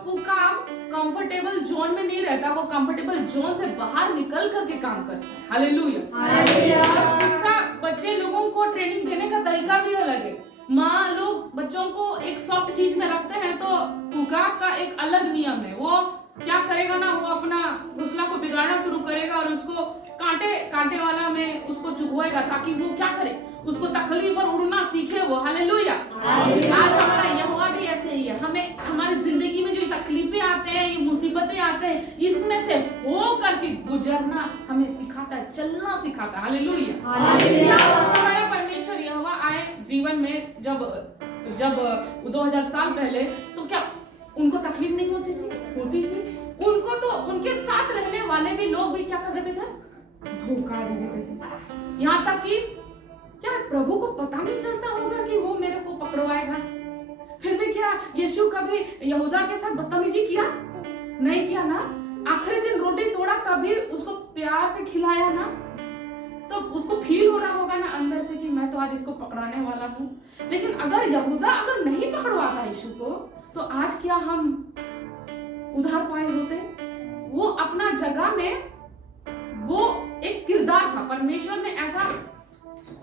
उकाब कंफर्टेबल जोन में नहीं रहता, वो कंफर्टेबल जोन से बाहर निकल करके काम करता है। Hallelujah, hallelujah. उसका बच्चे लोगों को ट्रेनिंग देने का तरीका भी अलग है। माँ लोग बच्चों को एक सॉफ्ट चीज में रखते हैं, तो उकाब का एक अलग नियम है। वो क्या करेगा ना, वो अपना घोंसला को बिगाड़ना शुरू करेगा और उसको कांटे वाला में उसको चुभवाएगा, ताकि वो क्या करे, उसको तकलीफ पर उड़ना सीखे वो। हालेलुया। आज हमारा यहोवा भी ऐसे ही है। हमें हमारी जिंदगी में जो तकलीफें आते हैं, ये मुसीबतें आते हैं, इसमें से हो करके गुजरना हमें सिखाता है, चलना सिखाता है। Hallelujah, hallelujah. हमारा परमेश्वर यहोवा आए जीवन में जब 2000 साल पहले, तो क्या उनको तकलीफ नहीं होती थी? होती थी। उनको तो उनके साथ रहने वाले भी लोग भी क्या कर देते थे? धोखा दे देते थे। यहाँ तक कि क्या प्रभु को पता नहीं चलता होगा कि वो मेरे को पकड़वाएगा? फिर भी क्या यीशु कभी यहूदा के साथ बदतमीजी किया? नहीं किया ना। आखिरी दिन रोटी तोड़ा तब भी उसको प्यार से खिलाया ना। तो उसको फील हो रहा होगा ना अंदर से कि मैं तो आज इसको पकड़ाने वाला हूँ। लेकिन अगर यहूदा अगर नहीं पकड़वाता यीशु को, तो आज क्या हम उधार पाए होते? वो अपना जगह में वो एक किरदार था। परमेश्वर ने ऐसा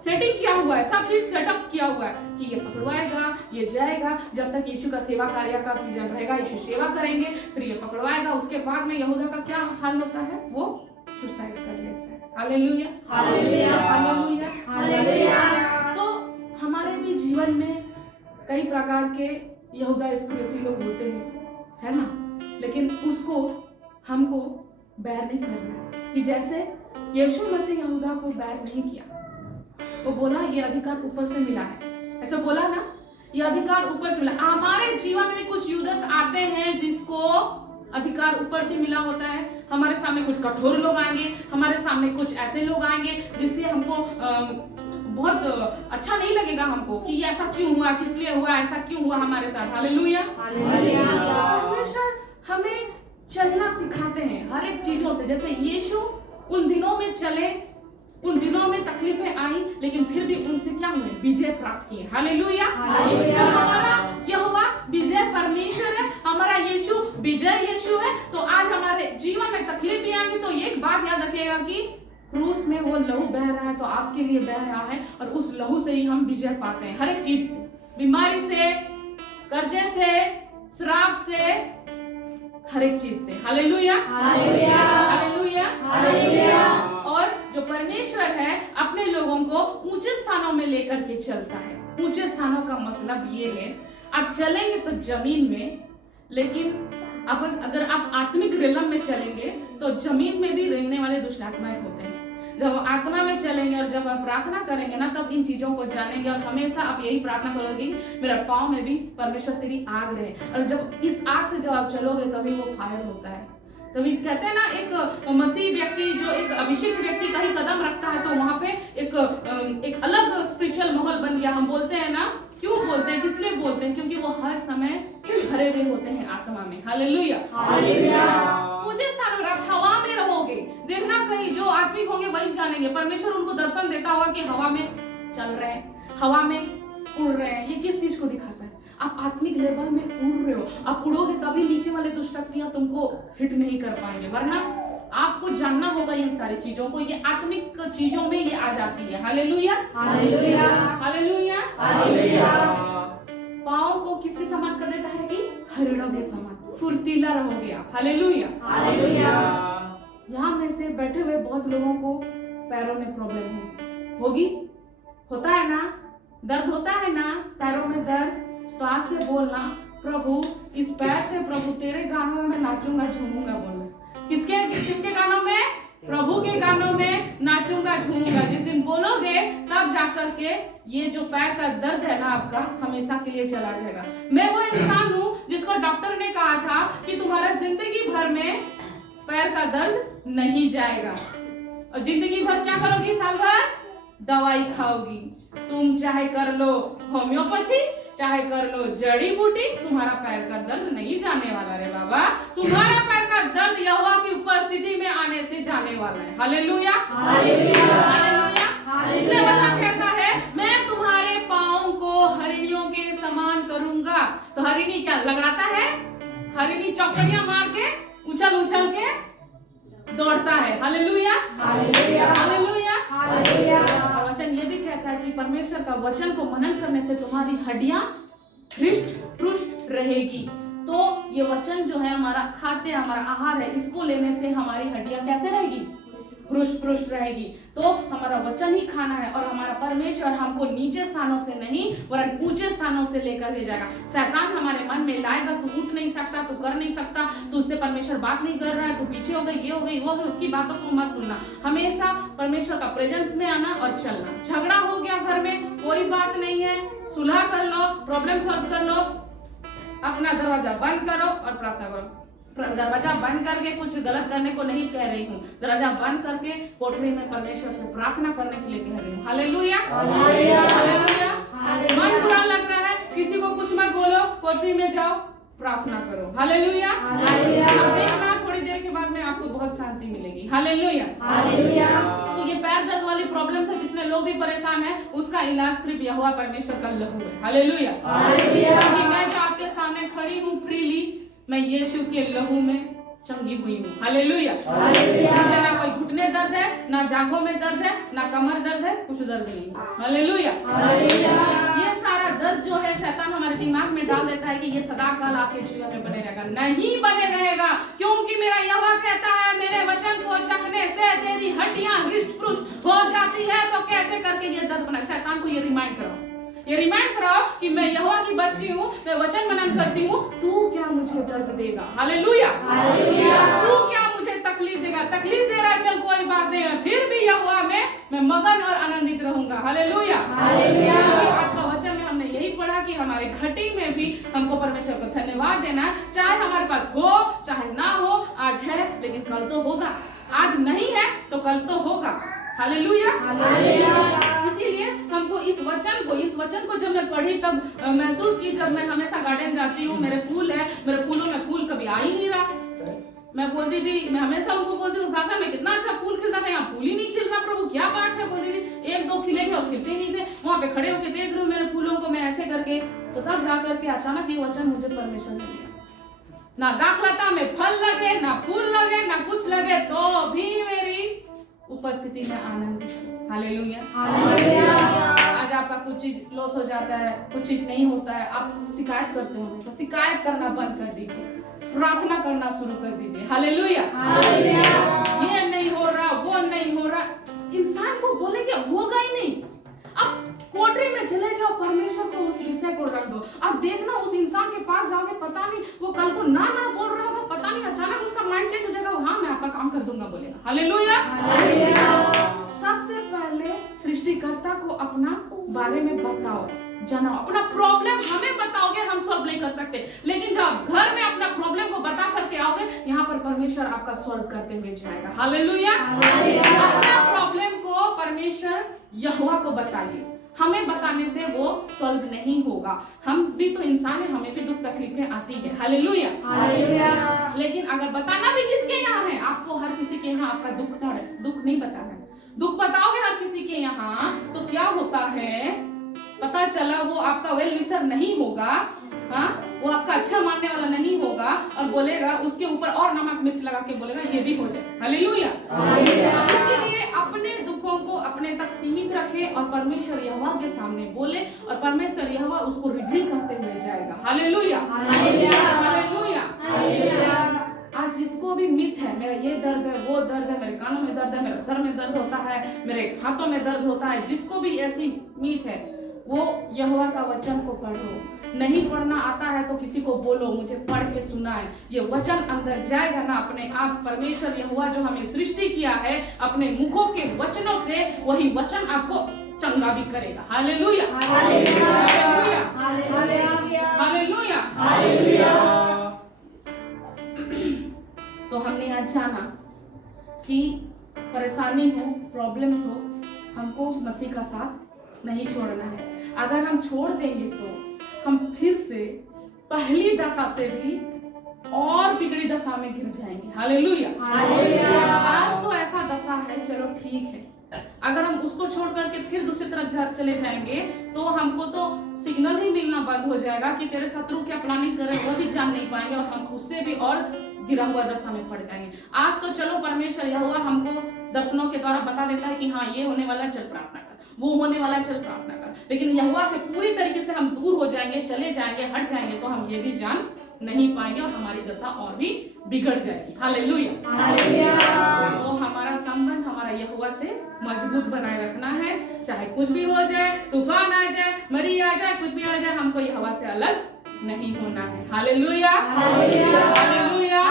सेटिंग किया हुआ है, सब चीज सेटअप किया हुआ है कि ये पकड़वाएगा, ये जाएगा, जब तक यीशु का सेवा कार्य का सीजन रहेगा यीशु सेवा करेंगे, फिर ये पकड़वाएगा। उसके बाद में यहूदा का क्या हाल होता है? वो सुसाइड कर लेता है। Hallelujah, hallelujah, hallelujah, hallelujah. तो हमारे भी जीवन में कई प्रकार के यहूदा स्पिरिटी लोग होते हैं, है ना? लेकिन उसको हमको बैर नहीं करना कि जैसे यीशु मसीह यहूदा को बैर नहीं किया। वो बोला ये अधिकार ऊपर से मिला है, ऐसा बोला ना, ये अधिकार ऊपर से मिला। हमारे जीवन में भी कुछ यूदस आते हैं जिसको अधिकार ऊपर से मिला होता है। हमारे सामने कुछ कठोर लोग आएंगे, हमारे सामने कुछ ऐसे लोग आएंगे जिससे हमको बहुत अच्छा नहीं लगेगा हमको कि ये ऐसा क्यों हुआ, किस लिए हुआ, ऐसा क्यों हुआ हमारे साथ। Hallelujah, hallelujah. परमेश्वर हमें चलना सिखाते हैं हर एक चीजों से। जैसे यीशु उन दिनों में चले, उन दिनों में तकलीफें आई, लेकिन फिर भी उनसे क्या हुए? विजय प्राप्त किए। Hallelujah, hallelujah. हमारा यहोवा विजय परमेश्वर है, हमारा यीशु विजय यीशु है। तो आज हमारे जीवन में तकलीफ भी आएंगी, तो एक बात याद रखिएगा कि क्रूस में वो लहू बह रहा है, तो आपके लिए बह रहा है, और उस लहू से ही हम विजय पाते हैं। हर एक चीज से, बीमारी से, कर्जे से, श्राप से, हर एक चीज से। Hallelujah, hallelujah, hallelujah, hallelujah. और जो परमेश्वर है अपने लोगों को ऊंचे स्थानों में लेकर के चलता है। ऊंचे स्थानों का मतलब ये है, आप चलेंगे तो जमीन में, लेकिन अब अगर आप आत्मिक रिलम में चलेंगे तो जमीन में भी रेंगने वाले दुष्ट आत्माएं होते हैं। जब आत्मा में चलेंगे और जब आप प्रार्थना करेंगे ना, तब इन चीजों को जानेंगे और हमेशा आप यही प्रार्थना करोगे, मेरा पाँव में भी परमेश्वर तेरी आग रहे। और जब इस आग से जब आप चलोगे तभी वो फायर होता है। तभी कहते हैं ना, एक मसीह व्यक्ति जो एक अभिषेक व्यक्ति कहीं कदम रखता है तो वहां पे एक अलग स्पिरिचुअल माहौल बन गया। हम बोलते हैं ना, क्यों बोलते हैं, किस लिए बोलते हैं? क्योंकि वो हर समय भरे हुए होते हैं आत्मा में। Hallelujah, hallelujah. ऊंचे स्थान में, आप हवा में रहोगे। देखना कहीं जो आत्मिक होंगे वही जानेंगे, परमेश्वर उनको दर्शन देता होगा कि हवा में चल रहे हैं, हवा में उड़ रहे हैं। ये किस चीज को दिखाता है? आप आत्मिक लेवल में उड़ रहे हो, आप उड़ोगे तभी नीचे वाले दुष्ट शक्तियां तुमको हिट नहीं कर पाएंगे, वरना आपको जानना होगा इन सारी चीजों को। ये आत्मिक चीजों में ये आ जाती है। Hallelujah, hallelujah, hallelujah, hallelujah. पाँव को किसके समान कर देता है कि हरिणों के समान फुर्तीला रहोगे आप। Hallelujah, hallelujah. यहाँ में से बैठे हुए बहुत लोगों को पैरों में प्रॉब्लम होगी, होता है ना, दर्द होता है ना पैरों में दर्द, तो आज से बोलना, प्रभु इस पैर से प्रभु तेरे गानों में नाचूंगा झूमूंगा। बोलना किसके किसके गानों में? प्रभु के गानों में नाचूंगा झूमूंगा। जिस दिन बोलोगे तब जाकर के ये जो पैर का दर्द है ना आपका हमेशा के लिए चला जाएगा। मैं वो इंसान हूँ जिसको डॉक्टर ने कहा था कि तुम्हारा जिंदगी भर में पैर का दर्द नहीं जाएगा, और जिंदगी भर क्या करोगी? साल भर दवाई खाओगी। तुम चाहे कर लो होम्योपैथी, चाहे कर लो जड़ी बूटी, तुम्हारा पैर का दर्द नहीं जाने वाला रे बाबा। तुम्हारा पैर का दर्द यहोवा की उपस्थिति में आने से जाने वाला है। Hallelujah, hallelujah, hallelujah. इसलिए वचन कहता है मैं तुम्हारे पाँव को हरिणियों के समान करूंगा। तो हरिणी क्या लगड़ाता है? हरिणी चौकड़ियां मार के उछल उछल के दौड़ता है। Hallelujah, hallelujah, hallelujah, hallelujah. और वचन ये भी कहता है कि परमेश्वर का वचन को मनन करने से तुम्हारी हड्डियां हृष्ट पुष्ट रहेगी। तो ये वचन जो है हमारा खाद्य, हमारा आहार है, इसको लेने से हमारी हड्डियां कैसे रहेगी? हृष्ट पुष्ट रहेगी। तो हमारा वचन ही खाना है, और हमारा परमेश्वर हमको नीचे स्थानों से नहीं वरन ऊंचे स्थानों से लेकर के जाएगा। शैतान हमारे मन में लाएगा तू उठ नहीं सकता, तू कर नहीं सकता, तू उससे परमेश्वर बात नहीं कर रहा है, तू पीछे हो गई, ये हो गई, वो हो गई, उसकी बातों को मत सुनना। हमेशा परमेश्वर का प्रेजेंस में आना और चलना। झगड़ा हो गया घर में, कोई बात नहीं है, सुलह कर लो, प्रॉब्लम सॉल्व कर लो, अपना दरवाजा बंद करो और प्रार्थना करो। दरवाजा बंद करके कुछ गलत करने को नहीं कह रही हूँ, दरवाजा बंद करके कोठरी में परमेश्वर से प्रार्थना करने के लिए कह रही हूँ। Hallelujah, hallelujah, hallelujah. हालेलुया। मन बुरा लग रहा है, किसी को कुछ मत बोलो, कोठरी में जाओ, प्रार्थना करो। Hallelujah, hallelujah. अब देखना थोड़ी देर के बाद में आपको बहुत शांति मिलेगी। Hallelujah, hallelujah. तो ये पैर दर्द वाली प्रॉब्लम से जितने लोग भी परेशान हैं, उसका इलाज सिर्फ यहोवा परमेश्वर का लहू है। Hallelujah, hallelujah. क्योंकि मैं जो आपके सामने खड़ी हूँ फ्रीली, मैं यीशु के लहू में चंगी हुई हूँ। Hallelujah, hallelujah. मुझे ना कोई घुटने दर्द है, ना जांघों में दर्द है, ना कमर दर्द है, कुछ दर्द नहीं। Hallelujah, hallelujah. ये सारा दर्द जो है शैतान हमारे दिमाग में डाल देता है कि ये सदा काल आपके जीवन में बने रहेगा। नहीं बने रहेगा, क्योंकि मेरा यहोवा कहता है मेरे वचन को चखने से तेरी हड्डियां हृष्ट पुष्ट हो जाती है। तो कैसे करके ये दर्द बना? शैतान को ये रिमाइंड करो, ये रिमाइंड कराओ कि मैं यहोवा की बच्ची हूँ, मैं वचन मनन करती हूँ, तू क्या मुझे दर्द देगा? Hallelujah, hallelujah. तू क्या मुझे तकलीफ देगा? तकलीफ दे रहा है, चल कोई बात नहीं है, फिर भी यहोवा में मैं मगन और आनंदित रहूंगा। Hallelujah, hallelujah. आज का वचन में हमने यही पढ़ा कि हमारे घटी में भी हमको परमेश्वर को धन्यवाद देना है। चाहे हमारे पास हो चाहे ना हो, आज है लेकिन कल तो होगा, आज नहीं है तो कल तो होगा। हालेलुया, इसीलिए हमको इस वचन को जब मैं पढ़ी तब महसूस की, जब मैं हमेशा गार्डन जाती हूँ, मेरे फूल है, मेरे फूलों में फूल कभी आ ही नहीं रहा। मैं बोलती थी, मैं हमेशा उनको बोलती हूँ सासा में कितना अच्छा फूल खिलता था, यहाँ फूल ही नहीं खिल रहा, प्रभु क्या बात है। बोलती थी एक दो खिलेंगे और खिलते ही नहीं थे। वहाँ पे खड़े होकर देख रही हूँ मेरे फूलों को, मैं ऐसे करके, तो तब जाकर के अचानक ये वचन मुझे परमेश्वर ने दिया। ना दाखलता में फल लगे, ना फूल लगे, ना कुछ लगे, तो भी मेरी उपस्थिति में आनंद। Hallelujah, hallelujah. आज आपका कुछ चीज लॉस हो जाता है, कुछ चीज नहीं होता है, आप शिकायत करते हो, तो शिकायत करना बंद कर दीजिए, प्रार्थना करना शुरू कर दीजिए। हालेलुया, ये नहीं हो रहा, वो नहीं हो रहा, इंसान को बोलेंगे होगा ही नहीं। अब कोठरी में चले जाओ, परमेश्वर को उस विषय को रख दो। अब देखना उस इंसान के पास जाओगे, पता नहीं वो कल को ना बोल रहा होगा, पता नहीं अचानक उसका माइंड चेंज हो जाएगा, हाँ मैं आपका काम कर दूंगा बोलेगा। हालेलुया, सबसे पहले सृष्टिकर्ता को अपना बारे में बताओ, जानो, अपना प्रॉब्लम हमें बताओगे, हम सॉल्व नहीं कर सकते, लेकिन जब आप घर में अपना प्रॉब्लम को बता करके आओगे, यहाँ पर परमेश्वर आपका सॉल्व करते हुए जाएगा। हालेलुया, अपना प्रॉब्लम को परमेश्वर यहोवा को बताइए, हमें बताने से वो सॉल्व नहीं होगा। हम भी तो इंसान है, हमें भी दुख तकलीफें आती है। हालेलुया। लेकिन अगर बताना भी किसके यहाँ है, आपको हर किसी के यहाँ आपका दुख नहीं बताना है। दुख बताओगे हर किसी के यहाँ तो क्या होता है, पता चला वो आपका वेल विशर नहीं होगा, हाँ, वो आपका अच्छा मानने वाला नहीं होगा और बोलेगा उसके ऊपर और नमक मिर्च लगा के बोलेगा ये भी हो जाए। हालेलुया। इसलिए अपने दुखों को अपने तक सीमित रखे और परमेश्वर यहोवा के सामने बोले और परमेश्वर यहोवा उसको रिवील करते हुए जाएगा। हालेलुया। हालेलुया। आज जिसको भी मिथ है मेरा ये दर्द है, वो दर्द है, मेरे कानों में दर्द है, मेरे सर में दर्द होता है, मेरे हाथों में दर्द होता है, जिसको भी ऐसी मिथ है वो यहोवा का वचन को पढ़ो। नहीं पढ़ना आता है तो किसी को बोलो मुझे पढ़ के सुनाए, ये वचन अंदर जाएगा ना अपने आप। परमेश्वर यहोवा जो हमें सृष्टि किया है अपने मुखों के वचनों से, वही वचन आपको चंगा भी करेगा। हालेलुया। हालेलुया। हालेलुया। तो हमने आज जाना कि परेशानी हो, प्रॉब्लम्स हो, हमको मसीह का साथ नहीं छोड़ना है। अगर हम छोड़ देंगे तो हम फिर से पहली दशा से भी और बिगड़ी दशा में गिर जाएंगे। हालेलुया। आज तो ऐसा दशा है, चलो ठीक है, अगर हम उसको छोड़ करके फिर दूसरी तरफ चले जाएंगे तो हमको तो सिग्नल ही मिलना बंद हो जाएगा कि तेरे शत्रु क्या प्लानिंग कर रहे हैं वो भी जान नहीं पाएंगे और हम उससे भी और गिरा हुआ दशा में पड़ जाएंगे। आज तो चलो परमेश्वर यहोवा हमको दर्शनों के द्वारा बता देता है कि हाँ ये होने वाला है, चल प्रार्थना कर, वो होने वाला है, चल प्रार्थना कर, लेकिन यहोवा से पूरी तरीके से हम दूर हो जाएंगे, चले जाएंगे, हट जाएंगे तो हम ये भी जान नहीं पाएंगे और हमारी दशा और भी बिगड़ जाएगी। हालेलुया। तो हमारा संबंध हमारा यहोवा से मजबूत बनाए रखना है, चाहे कुछ भी हो जाए, तूफान आ जाए, मरी आ जाए, कुछ भी आ जाए, हमको यहोवा से अलग नहीं होना है। हालेलुया। हालेलुया।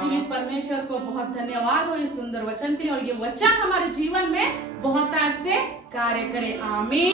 जीवित परमेश्वर को बहुत धन्यवाद हो इस सुंदर वचन के लिए और ये वचन हमारे जीवन में बहुत आज से कार्य करे। आमीन।